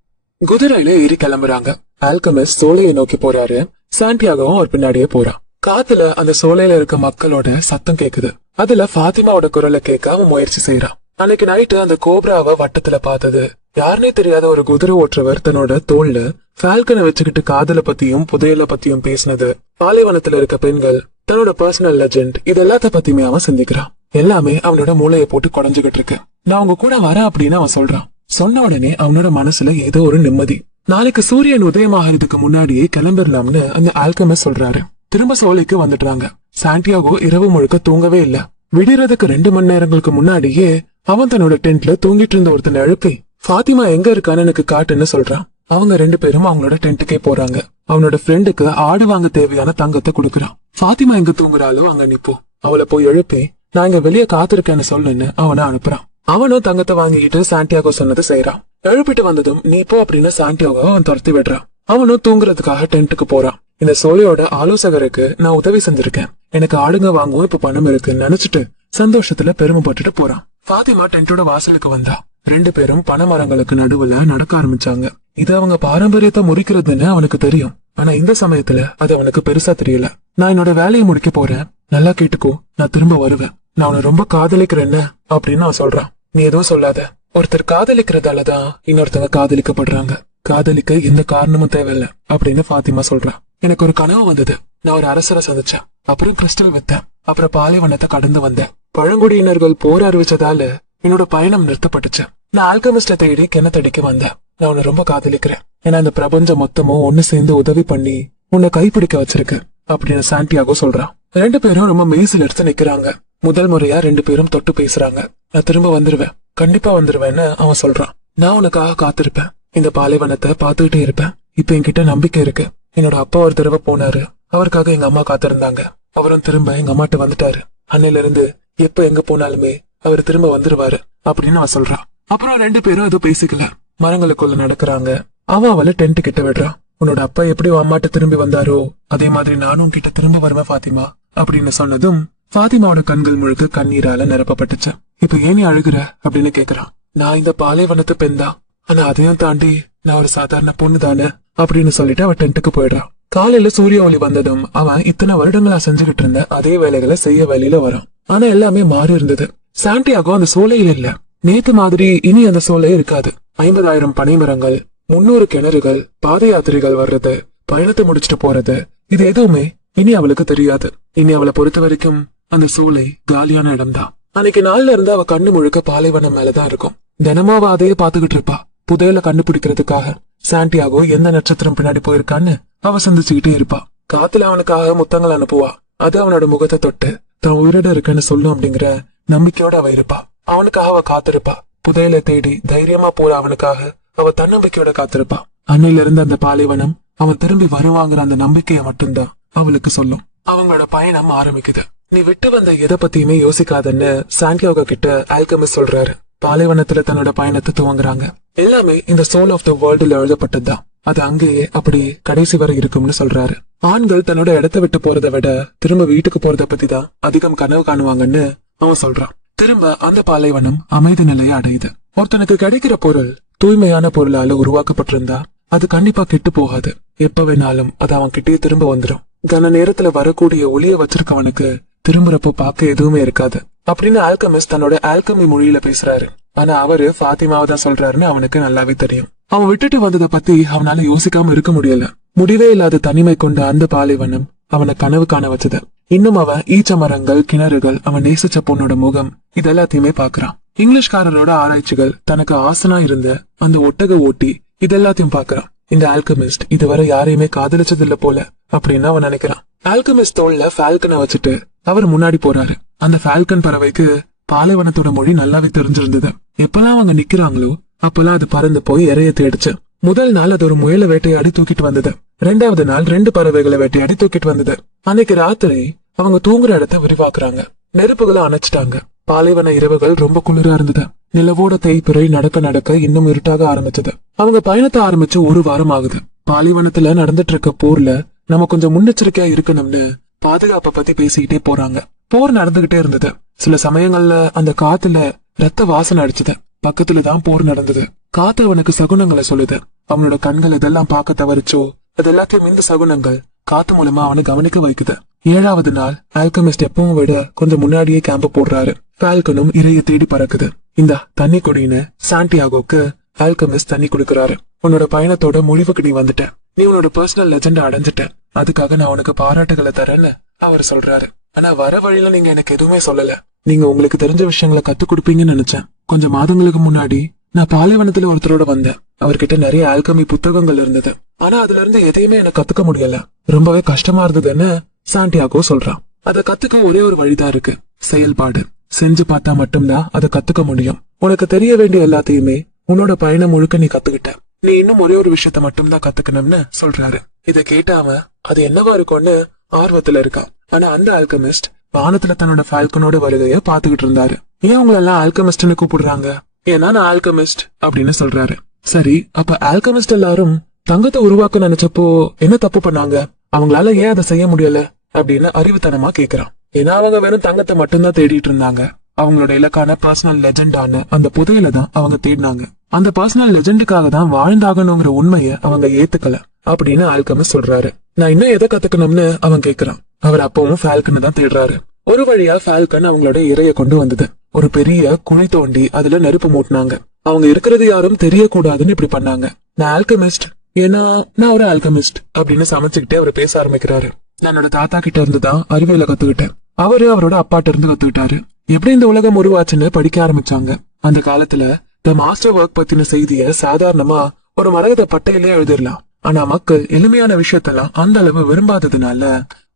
குதிரையில ஏறி கிளம்புறாங்க. ஆல்கமிஸ்ட் சோலையை நோக்கி போறாரு. சாண்டியாகவும் அவர் பின்னாடியே போறான். காத்துல அந்த சோலையில இருக்க மக்களோட சத்தம் கேக்குது. அதுல ஃபாத்திமாவோட குரலை கேட்க அவன் முயற்சி செய்யறான். அன்னைக்கு நைட்டு அந்த கோப்ராவை வட்டத்துல பார்த்தது யாருனே தெரியாத ஒரு குதிரை ஓட்டுறவர் தன்னோட தோல்ல ஃபால்கனை வச்சுக்கிட்டு காதல பத்தியும் புதையல பத்தியும் பேசினது, பாலைவனத்துல இருக்க பெண்கள், தன்னோட பர்சனல் லெஜெண்ட், இது எல்லாத்த பத்தியுமே அவன் சிந்திக்கிறான். எல்லாமே அவனோட மூளையை போட்டு குறைஞ்சுகிட்டு இருக்கு. நான் உங்க கூட வரேன் அப்படின்னு அவன் சொல்றான். சொன்ன உடனே அவனோட மனசுல ஏதோ ஒரு நிம்மதி. நாளைக்கு சூரியன் உதயமாகிறதுக்கு முன்னாடியே கிளம்பிடலாம்னு அந்த ஆல்கமிஸ்ட் சொல்றாரு. திரும்ப சோலைக்கு வந்துடுறாங்க. சாண்டியாகோ இரவு முழுக்க தூங்கவே இல்ல. விடிறதுக்கு 2 மணி நேரங்களுக்கு முன்னாடியே அவன் தன்னோட டென்ட்ல தூங்கிட்டு இருந்த ஒருத்தனை எழுப்பி ஃபாத்திமா எங்க இருக்கான்னு எனக்கு காட்டுன்னு சொல்றான். அவங்க 2 பேரும் அவங்களோட டென்ட்டுக்கே போறாங்க. அவனோட ஃப்ரெண்டுக்கு ஆடு வாங்க தேவையான தங்கத்தை கொடுக்கறான். ஃபாத்திமா எங்க தூங்குறாளோ அங்க நிப்போ, அவளை போய் எழுப்பி நான் இங்க வெளியே காத்திருக்கேன்னு சொல்லுன்னு அவனை அனுப்புறான். அவனும் தங்கத்தை வாங்கிட்டு சாண்டியாகோ சொன்னது செய்யறான். எழுப்பிட்டு வந்ததும் நீ போ அப்படின்னு சாண்டியாகோ அவன் துரத்தி விடுறான். அவனும் தூங்குறதுக்காக டென்ட்டுக்கு போறான். இந்த சோலையோட ஆலோசகருக்கு நான் உதவி செஞ்சிருக்கேன், எனக்கு ஆடுங்க வாங்கவும் இப்ப பணம் இருக்குன்னு நினைச்சிட்டு சந்தோஷத்துல பெருமைப்பட்டுட்டு போறான். ஃபாத்திமா டென்ட்டோட வாசலுக்கு வந்தா. 2 பேரும் பனை மரங்களுக்கு நடுவுல நடக்க ஆரம்பிச்சாங்க. இது அவங்க பாரம்பரியத்தை முறிக்கிறதுன்னு அவனுக்கு தெரியும். ஆனா இந்த சமயத்துல அது அவனுக்கு பெருசா தெரியல. நான் என்னோட வேலையை முடிக்க போறேன், நல்லா கேட்டுக்கோ, நான் திரும்ப வருவேன், நான் அவனை ரொம்ப காதலிக்கிறேன்னு அப்படின்னு அவன் சொல்றான். நீ எதுவும் சொல்லாத. ஒருத்தர் காதலிக்கிறதாலதான் இன்னொருத்தவங்க காதலிக்கப்படுறாங்க. காதலிக்க எந்த காரணமும் தேவையில்ல அப்படின்னு ஃபாத்திமா சொல்றான். எனக்கு ஒரு கனவு வந்தது. நான் ஒரு அரசரை சந்திச்சேன், அப்புறம் கிறிஸ்டல் வித்தேன், அப்புறம் பாலைவனத்தை கடந்து வந்தேன். பழங்குடியினர்கள் போர் அறிவிச்சதால என்னோட பயணம் நிறுத்தப்பட்டுச்சு. நான் ஆல்கமிஸ்ட தேடி கிணத்தடிக்க வந்தேன். நான் உன்னை ரொம்ப காதலிக்கிறேன். ஏன்னா இந்த பிரபஞ்சம் மொத்தமும் ஒன்னு சேர்ந்து உதவி பண்ணி உன்னை கைப்பிடிக்க வச்சிருக்கு அப்படின்னு சாண்டியாகோ சொல்றான். 2 பேரும் ரொம்ப மெய்சில் எடுத்து நிக்கிறாங்க. முதல் முறையா 2 பேரும் தொட்டு பேசுறாங்க. நான் திரும்ப வந்துருவேன், கண்டிப்பா வந்துருவேன்னு அவன் சொல்றான். நான் உனக்காக காத்திருப்பேன், இந்த பாலைவனத்தை பாத்துக்கிட்டே இருப்பேன். இப்ப என்கிட்ட நம்பிக்கை இருக்கு. என்னோட அப்பா ஒரு தடவை போனாரு, அவருக்காக எங்க அம்மா காத்திருந்தாங்க. அவரும் திரும்ப எங்க அம்மாட்ட வந்துட்டாரு. அன்னையில இருந்து எப்ப எங்க போனாலுமே அவர் திரும்ப வந்துருவாரு அப்படின்னு அவன் சொல்றான். அப்புறம் 2 பேரும் அது பேசிக்கல. மரங்களுக்குள்ள நடக்கிறாங்க. அவன் அவளை டென்ட் கிட்ட விடுறான். உன்னோட அப்பா எப்படி உன் அம்மாட்ட திரும்பி வந்தாரோ அதே மாதிரி நானும் கிட்ட திரும்ப வருவேன் ஃபாத்திமா அப்படின்னு சொன்னதும் ஃபாத்திமாவோட கண்கள் முழுக்க கண்ணீரால நிரப்பப்பட்டுச்சு. இப்ப ஏன் நீ அழுகுற அப்படின்னு கேக்குறான். நான் இந்த பாலைவனத்து பெண் தான், ஆனா அதையும் தாண்டி நான் ஒரு சாதாரண பொண்ணு தானே அப்படின்னு சொல்லிட்டு அவன் டென்ட்டுக்கு போயிடுறான். காலையில சூரிய ஒளி வந்ததும் அவன் இத்தனை வருடங்களா செஞ்சுக்கிட்டு இருந்த அதே வேலைகளை செய்ய வேலையில வரான். ஆனா எல்லாமே மாறி இருந்தது. சாண்டியாகோ அந்த சோலையில இல்ல. நேத்து மாதிரி இனி அந்த சோலை இருக்காது. 50,000 பனைமரங்கள், 300 கிணறுகள், பாத யாத்திரைகள் வர்றது, பயணத்தை முடிச்சுட்டு போறது, இது எதுவுமே இனி அவளுக்கு தெரியாது. இனி அவளை பொறுத்த வரைக்கும் அந்த சோலை காலியான இடம்தான். அன்னைக்கு நாள்ல இருந்து அவ கண்ணு முழுக்க பாலைவனம் மேலதான் இருக்கும். தினமும் அவ அதையே பாத்துக்கிட்டு இருப்பா. புதையல கண்டுபிடிக்கிறதுக்காக சாண்டியாகோ எந்த நட்சத்திரம் பின்னாடி போயிருக்கான்னு அவ சிந்திச்சுக்கிட்டே இருப்பா. காத்துல அவனுக்காக முத்தங்கள் அனுப்புவா. அது அவனோட முகத்தை தொட்டு தான் உயிரோட இருக்குன்னு சொல்லும் அப்படிங்கிற நம்பிக்கையோட அவ இருப்பா. அவனுக்காக அவ காத்திருப்பா. புதையலை தேடி தைரியமா போற அவனுக்காக அவ தன்னம்பிக்கையோட காத்திருப்பா. அன்னையில இருந்து அந்த பாலைவனம் அவன் திரும்பி வருவாங்கிற அந்த நம்பிக்கைய மட்டும்தான் அவளுக்கு சொல்லும். அவங்களோட பயணம் ஆரம்பிக்குது. நீ விட்டு வந்த எதை பத்தியுமே யோசிக்காதன்னு சாண்டியாகோ கிட்ட ஆல்கெமிஸ்ட் சொல்றாரு. பாலைவனத்துல தன்னோட பயணத்தை துவங்குறாங்க. எல்லாமே இந்த சோல் ஆஃப் த வேர்ல்டுல எழுதப்பட்டதுதான். அது அங்கேயே அப்படி கடைசி வரை இருக்கும்னு சொல்றாரு. ஆண்கள் தன்னோட இடத்தை விட்டு போறதை விட திரும்ப வீட்டுக்கு போறதை பத்தி தான் அதிகம் கனவு காணுவாங்கன்னு அவன் சொல்றான். திரும்ப அந்த பாலைவனம் அமைதி நிலையை அடையுது. ஒருத்தனுக்கு கிடைக்கிற பொருள் தூய்மையான பொருளால உருவாக்கப்பட்டிருந்தா அது கண்டிப்பா கெட்டு போகாது. எப்ப வேணாலும் அது அவன் கிட்டே திரும்ப வந்துடும். கன நேரத்துல வரக்கூடிய ஒளிய வச்சிருக்கவனுக்கு திரும்புறப்போ பார்க்க எதுவுமே இருக்காது அப்படின்னு ஆல்கெமிஸ்ட் தன்னோட ஆல்கமி மொழியில பேசுறாரு. ஆனா அவரு ஃபாத்திமாவை தான் சொல்றாருன்னு அவனுக்கு நல்லாவே தெரியும். அவன் விட்டுட்டு வந்ததை பத்தி அவனால யோசிக்காம இருக்க முடியல. முடிவே இல்லாத தனிமை கொண்ட அந்த பாலைவனம் அவனை கனவு காண வச்சது. இன்னும் அவன் ஈச்ச மரங்கள், கிணறுகள், அவன் நேசிச்ச பொண்ணோட முகம் இதெல்லாத்தையுமே பாக்குறான். இங்கிலீஷ்காரரோட ஆராய்ச்சிகள், தனக்கு ஆசனா இருந்த அந்த ஒட்டக ஓட்டி இதெல்லாத்தையும் பாக்குறான். இந்த ஆல்கெமிஸ்ட் இதுவரை யாரையுமே காதலிச்சது இல்ல போல அப்படின்னு அவன் நினைக்கிறான். ஆல்கெமிஸ்ட் தோல்ல ஃபால்கனை வச்சுட்டு அவர் முன்னாடி போறாரு. அந்த ஃபால்கன் பறவைக்கு பாலைவனத்தோட மொழி நல்லாவே தெரிஞ்சிருந்தது. எப்பெல்லாம் அவங்க நிக்கிறாங்களோ அப்பெல்லாம் அது பறந்து போய் இறைய தேடிச்சு. முதல் நாள் அது ஒரு முயலை வேட்டையாடி தூக்கிட்டு வந்தது. 2வது நாள் 2 பறவைகளை வேட்டையாடி தூக்கிட்டு வந்தது. அன்னைக்கு ராத்திரி அவங்க தூங்குற இடத்த விரிவாக்குறாங்க. நெருப்புகளை அணைச்சிட்டாங்க. பாலைவன இரவுகள் ரொம்ப குளிரா இருந்தது. நிலவோட தேய்பிறை நடக்க நடக்க இன்னும் இருட்டாக ஆரம்பிச்சது. அவங்க பயணத்தை ஆரம்பிச்சு 1 வாரம் ஆகுது. பாலைவனத்துல நடந்துட்டு இருக்க போர்ல நம்ம கொஞ்சம் முன்னெச்சரிக்கையா இருக்கணும்னு பாதுகாப்பை பத்தி பேசிக்கிட்டே போறாங்க. போர் நடந்துகிட்டே இருந்தது. சில சமயங்கள்ல அந்த காத்துல ரத்த வாசனை அடிச்சது. பக்கத்துலதான் போர் நடந்தது. காத்து அவனுக்கு சகுனங்களை சொல்லுது. அவனோட கண்கள் இதெல்லாம் பார்க்க தவறிச்சோ அது எல்லாத்தையும் இந்த சகுனங்கள் காத்து மூலமா அவனை கவனிக்க வைக்குது. 7வது நாள் ஆல்கெமிஸ்ட் எப்பவும் விட கொஞ்சம் முன்னாடியே கேம்ப போடுறாரு. ஃபால்கனும் இறைய தேடி பறக்குது. இந்த தண்ணி கொடின்னு சாண்டியாகோக்கு ஆல்கெமிஸ்ட் தண்ணி கொடுக்கறாரு. உன்னோட பயணத்தோட முடிவுக்கு நீ வந்துட்ட. நீ உன்னோட பர்சனல் லெஜெண்ட அடைஞ்சிட்ட. அதுக்காக நான் உனக்கு பாராட்டுகளை தரேன்னு அவர் சொல்றாரு. ஆனா வர வழியில நீங்க எனக்கு எதுவுமே சொல்லல. நீங்க உங்களுக்கு தெரிஞ்ச விஷயங்களை கத்து கொடுப்பீங்கன்னு நினைச்சேன். கொஞ்சம் மாதங்களுக்கு முன்னாடி நான் பாலைவனத்துல ஒருத்தரோட வந்தேன். அவர்கிட்ட நிறைய ஆல்கமி புத்தகங்கள் இருந்தது. ஆனா அதுல இருந்து எதையுமே எனக்கு கத்துக்க முடியல. ரொம்பவே கஷ்டமா இருந்ததுன்னு சாண்டியாகோ சொல்றான். அதை கத்துக்க ஒரே ஒரு வழிதான் இருக்கு, செயல்பாடு. செஞ்சு பார்த்தா மட்டும்தான் அதை கத்துக்க முடியும். உனக்கு தெரிய வேண்டிய எல்லாத்தையுமே உன்னோட பயணம் முழுக்க நீ கத்துக்கிட்ட. நீ இன்னும் ஒரே ஒரு விஷயத்த மட்டும்தான் கத்துக்கணும்னு சொல்றாரு. இதை கேட்டாம அது என்னவா இருக்கும்னு ஆர்வத்துல இருக்கான். ஆனா அந்த ஆல்கெமிஸ்ட் வானத்துல தன்னோட ஃபால்கனோட வருகைய பாத்துக்கிட்டு இருந்தாரு. ஏன் உங்களை எல்லாம் ஆல்கெமிஸ்ட்னு கூப்பிடுறாங்க? ஏன்னா நான் ஆல்கெமிஸ்ட் அப்படின்னு சொல்றாரு. சரி, அப்ப ஆல்கெமிஸ்ட் எல்லாரும் தங்கத்தை உருவாக்க நினைச்சப்போ என்ன தப்பு பண்ணாங்க? அவங்களால ஏன் அதை செய்ய முடியல அப்படின்னு அறிவுத்தனமா கேக்குறான். ஏன்னா அவங்க வெறும் தங்கத்தை மட்டும்தான் தேடிட்டு இருந்தாங்க. அவங்களோட இலக்கான பர்சனல் லெஜெண்டான அந்த புதையில தான் அவங்க தேடினாங்க. அந்த பர்சனல் லெஜெண்டுக்காக தான் வாழ்ந்தாகணுங்கிற உண்மைய அவங்க ஏத்துக்கல அப்படின்னு ஆல்கெமிஸ்ட் சொல்றாரு. நான் இன்னும் எதை கத்துக்கணும்னு அவன் கேக்குறான். அவர் அப்பவும் ஃபால்கனை தான் தேடுறாரு. ஒரு வழியா ஃபால்கன் அவங்களோட இரைய கொண்டு வந்தது. ஒரு பெரிய குழி தோண்டி அதுல நெருப்பு மூட்டினாங்க. அவங்க இருக்கிறது யாரும் தெரியக்கூடாதுன்னு இப்படி பண்ணாங்க. நான் ஆல்கெமிஸ்ட், ஏன்னா நான் ஒரு ஆல்கெமிஸ்ட் அப்படின்னு சமைச்சுக்கிட்டே அவர் பேச ஆரம்பிக்கிறாரு. நான் என்னோட தாத்தா கிட்ட இருந்துதான் அறிவியலை கத்துக்கிட்டேன். அவரு அவரோட அப்பாட்ட இருந்து கத்துக்கிட்டாரு. எப்படி இந்த உலகம் உருவாச்சுன்னு படிக்க ஆரம்பிச்சாங்க. அந்த காலத்துல த மாஸ்டர் ஒர்க் பத்தின செய்திய சாதாரணமா ஒரு மரகத பட்டையிலே எழுதிடலாம். ஆனா மக்கள் எளிமையான விஷயத்தெல்லாம் அந்த அளவு விரும்பாததுனால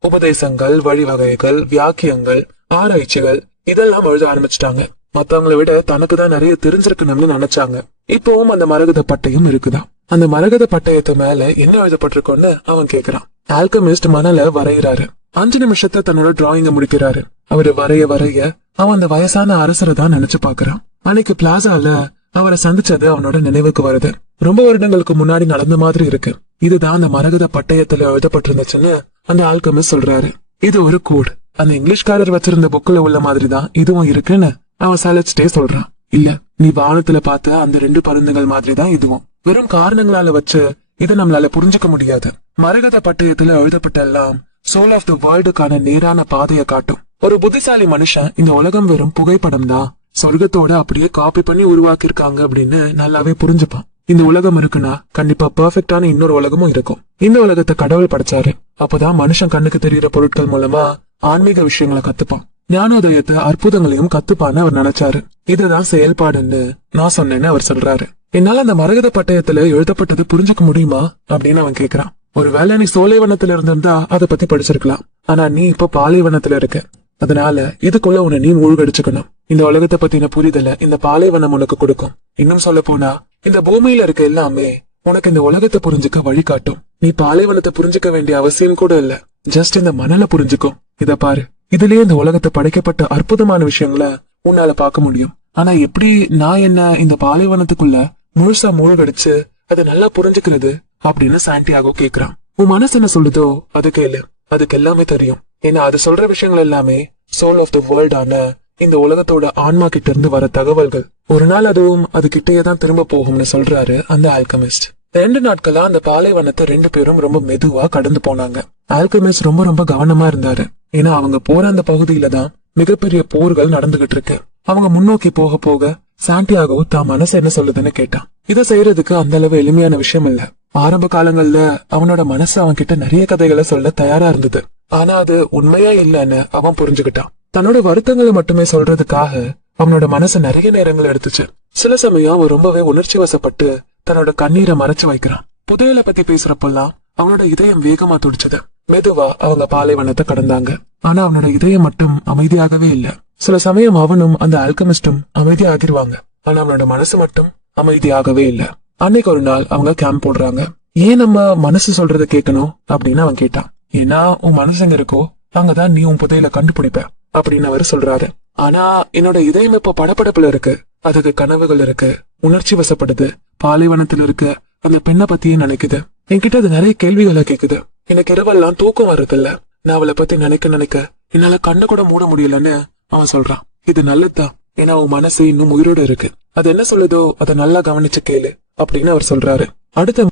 உபதேசங்கள், வழிவகைகள், வியாக்கியங்கள், ஆராய்ச்சிகள் இதெல்லாம் எழுத ஆரம்பிச்சிட்டாங்க. மத்தவங்களை விட தனக்குதான் நிறைய தெரிஞ்சிருக்கணும்னு நினைச்சாங்க. இப்பவும் அந்த மரகத பட்டயம் இருக்குதான். அந்த மரகத பட்டயத்து மேல என்ன எழுதப்பட்டிருக்கோன்னு அவன் கேக்குறான். ஆல்கெமிஸ்ட் மணல வரைகிறாரு. 5 நிமிஷத்தை தன்னோட டிராயிங்க முடிக்கிறாரு. அவரு வரைய வரைய அவன் அந்த வயசான அரசரை தான் நினைச்சு பாக்குறான். அன்னைக்கு பிளாசால அவரை சந்திச்சது அவனோட நினைவுக்கு வருது. ரொம்ப வருடங்களுக்கு முன்னாடி நடந்த மாதிரி இருக்கு. இதுதான் அந்த மரகத பட்டயத்துல எழுதப்பட்டிருந்துச்சுன்னு அந்த ஆல்கமிஸ்ட் சொல்றாரு. இது ஒரு கோட். அந்த இங்கிலீஷ்காரர் வச்சிருந்த புக்ல உள்ள மாதிரிதான் இதுவும் இருக்குன்னு அவன் சலிச்சுட்டே சொல்றான். இல்ல, நீ வானத்துல பார்த்த அந்த 2 பருந்துகள் மாதிரிதான் இதுவும். வெறும் காரணங்களால வச்சு இதை நம்மளால புரிஞ்சுக்க முடியாது. மரகத பட்டயத்துல எழுதப்பட்ட எல்லாம் சோல் ஆஃப் த வேர்ல்டுக்கான நேரான பாதையை காட்டும். ஒரு புத்திசாலி மனுஷன் இந்த உலகம் வெறும் புகைப்படம் தான், சொர்க்கத்தோட அப்படியே காப்பி பண்ணி உருவாக்கியிருக்காங்க அப்படின்னு நல்லாவே புரிஞ்சுப்பான். இந்த உலகம் இருக்குன்னா கண்டிப்பா பெர்ஃபெக்டான இன்னொரு உலகமும் இருக்கும். இந்த உலகத்தை கடவுள் படைச்சாரு. அப்பதான் மனுஷன் கண்ணுக்கு தெரியுற பொருட்கள் மூலமா ஆன்மீக விஷயங்களை கத்துப்பான். ஞானோதயத்தை அற்புதங்களையும் கத்துப்பான்னு அவர் நினைச்சாரு. இதுதான் செயல்பாடுன்னு நான் சொன்னேன்னு அவர் சொல்றாரு. என்னால அந்த மரகத பட்டயத்துல எழுதப்பட்டது புரிஞ்சுக்க முடியுமா அப்படின்னு அவன் கேக்குறான். ஒருவேளை நீ சோலைவனத்துல இருந்திருந்தா அதை பத்தி படிச்சிருக்கலாம். ஆனா நீ இப்ப பாலைவனத்துல இருக்க. அதனால இதுக்குள்ள உன்னை நீ மூழ்கடிச்சுக்கணும். இந்த உலகத்தை பத்தின புரிதலை இந்த பாலைவனம் உனக்கு கொடுக்கும். இன்னும் சொல்ல போனா இந்த பூமியில இருக்க எல்லாமே உனக்கு இந்த உலகத்தை புரிஞ்சுக்க வழிகாட்டும். நீ பாலைவனத்தை புரிஞ்சுக்க வேண்டிய அவசியம் கூட இல்ல. ஜஸ்ட் இந்த மணலை புரிஞ்சுக்கும். இத பாரு, இதுலயே இந்த உலகத்தை படைக்கப்பட்ட அற்புதமான விஷயங்களை உன்னால பார்க்க முடியும். ஆனா எப்படி நான் என்ன இந்த பாலைவனத்துக்குள்ள முழுசா மூழ்கடிச்சு அதை நல்லா புரிஞ்சுக்கிறது அப்படின்னு சாண்டியாகோ கேக்குறான். உன் மனசு என்ன சொல்லுதோ அது கேளு. அதுக்கு எல்லாமே தெரியும். ஏன்னா அது சொல்ற விஷயங்கள் எல்லாமே சோல் ஆஃப் த வேர்ல்டான இந்த உலகத்தோட ஆன்மா கிட்ட இருந்து வர தகவல்கள். ஒரு நாள் அதுவும் அது கிட்டேயே தான் திரும்ப போகும்னு சொல்றாரு அந்த ஆல்கமிஸ்ட். 2 நாட்களா அந்த பாலைவனத்தை 2 பேரும் ரொம்ப மெதுவா கடந்து போனாங்க. ஆல்கமிஸ்ட் ரொம்ப ரொம்ப கவனமா இருந்தாரு. ஏன்னா அவங்க போற அந்த பகுதியில தான் மிகப்பெரிய போர்கள் நடந்துகிட்டு இருக்கு. அவங்க முன்னோக்கி போக போக சாண்டியாகோ தான் மனசு என்ன சொல்லுதுன்னு கேட்டான். இதை செய்யறதுக்கு அந்த அளவு எளிமையான விஷயம் இல்ல. ஆரம்ப காலங்கள்ல அவனோட மனசு அவன் கிட்ட நிறைய கதைகளை சொல்ல தயாரா இருந்தது. ஆனா அது உண்மையா இல்லன்னு அவன் புரிஞ்சுக்கிட்டான். தன்னோட வருத்தங்களை மட்டுமே சொல்றதுக்காக அவனோட மனசு நிறைய நேரங்கள் எடுத்துச்சு. சில சமயம் அவன் ரொம்பவே உணர்ச்சி வசப்பட்டு தன்னோட கண்ணீரை மறைச்சு வைக்கிறான். புதையலை பத்தி பேசுறப்பெல்லாம் அவனோட இதயம் வேகமா துடிச்சது. மெதுவா அவங்க பாலைவனத்தை கடந்தாங்க. ஆனா அவனோட இதயம் மட்டும் அமைதியாகவே இல்ல. சில சமயம் அவனும் அந்த ஆல்கமிஸ்டும் அமைதியாகிருவாங்க. ஆனா அவனோட மனசு மட்டும் அமைதியாகவே இல்ல. அன்னைக்கு ஒரு நாள் அவங்க கேம்ப் போடுறாங்க. ஏன் நம்ம மனசு சொல்றத கேட்கணும் அப்படின்னு அவன் கேட்டான். ஏன்னா உன் மனசு எங்க இருக்கோ அங்கதான் நீ உன் புதையலை கண்டுபிடிப்ப அப்படின்னு அவர் சொல்றாரு. ஆனா என்னோட இதயம் இப்ப படபடப்புல இருக்கு. அதுக்கு கனவுகள் இருக்கு, உணர்ச்சி வசப்படுது. பாலைவனத்துல இருக்கு அந்த பெண்ணை பத்தியே நினைக்குது. என்கிட்ட அது நிறைய கேள்விகளை கேக்குது. எனக்கு இரவெல்லாம் தூக்கம் வர்றதில்ல. நான் அவளை பத்தி நினைக்க என்னால கண்ணு கூட மூட முடியலன்னு அவன் சொல்றான். இது நல்லதுதான். ஏன்னா உன் மனசு இன்னும் உயிரோட இருக்கு. அது என்ன சொல்லுதோ அதை நல்லா கவனிச்சு கேளு அப்படின்னு அவர் சொல்றாரு. அடுத்த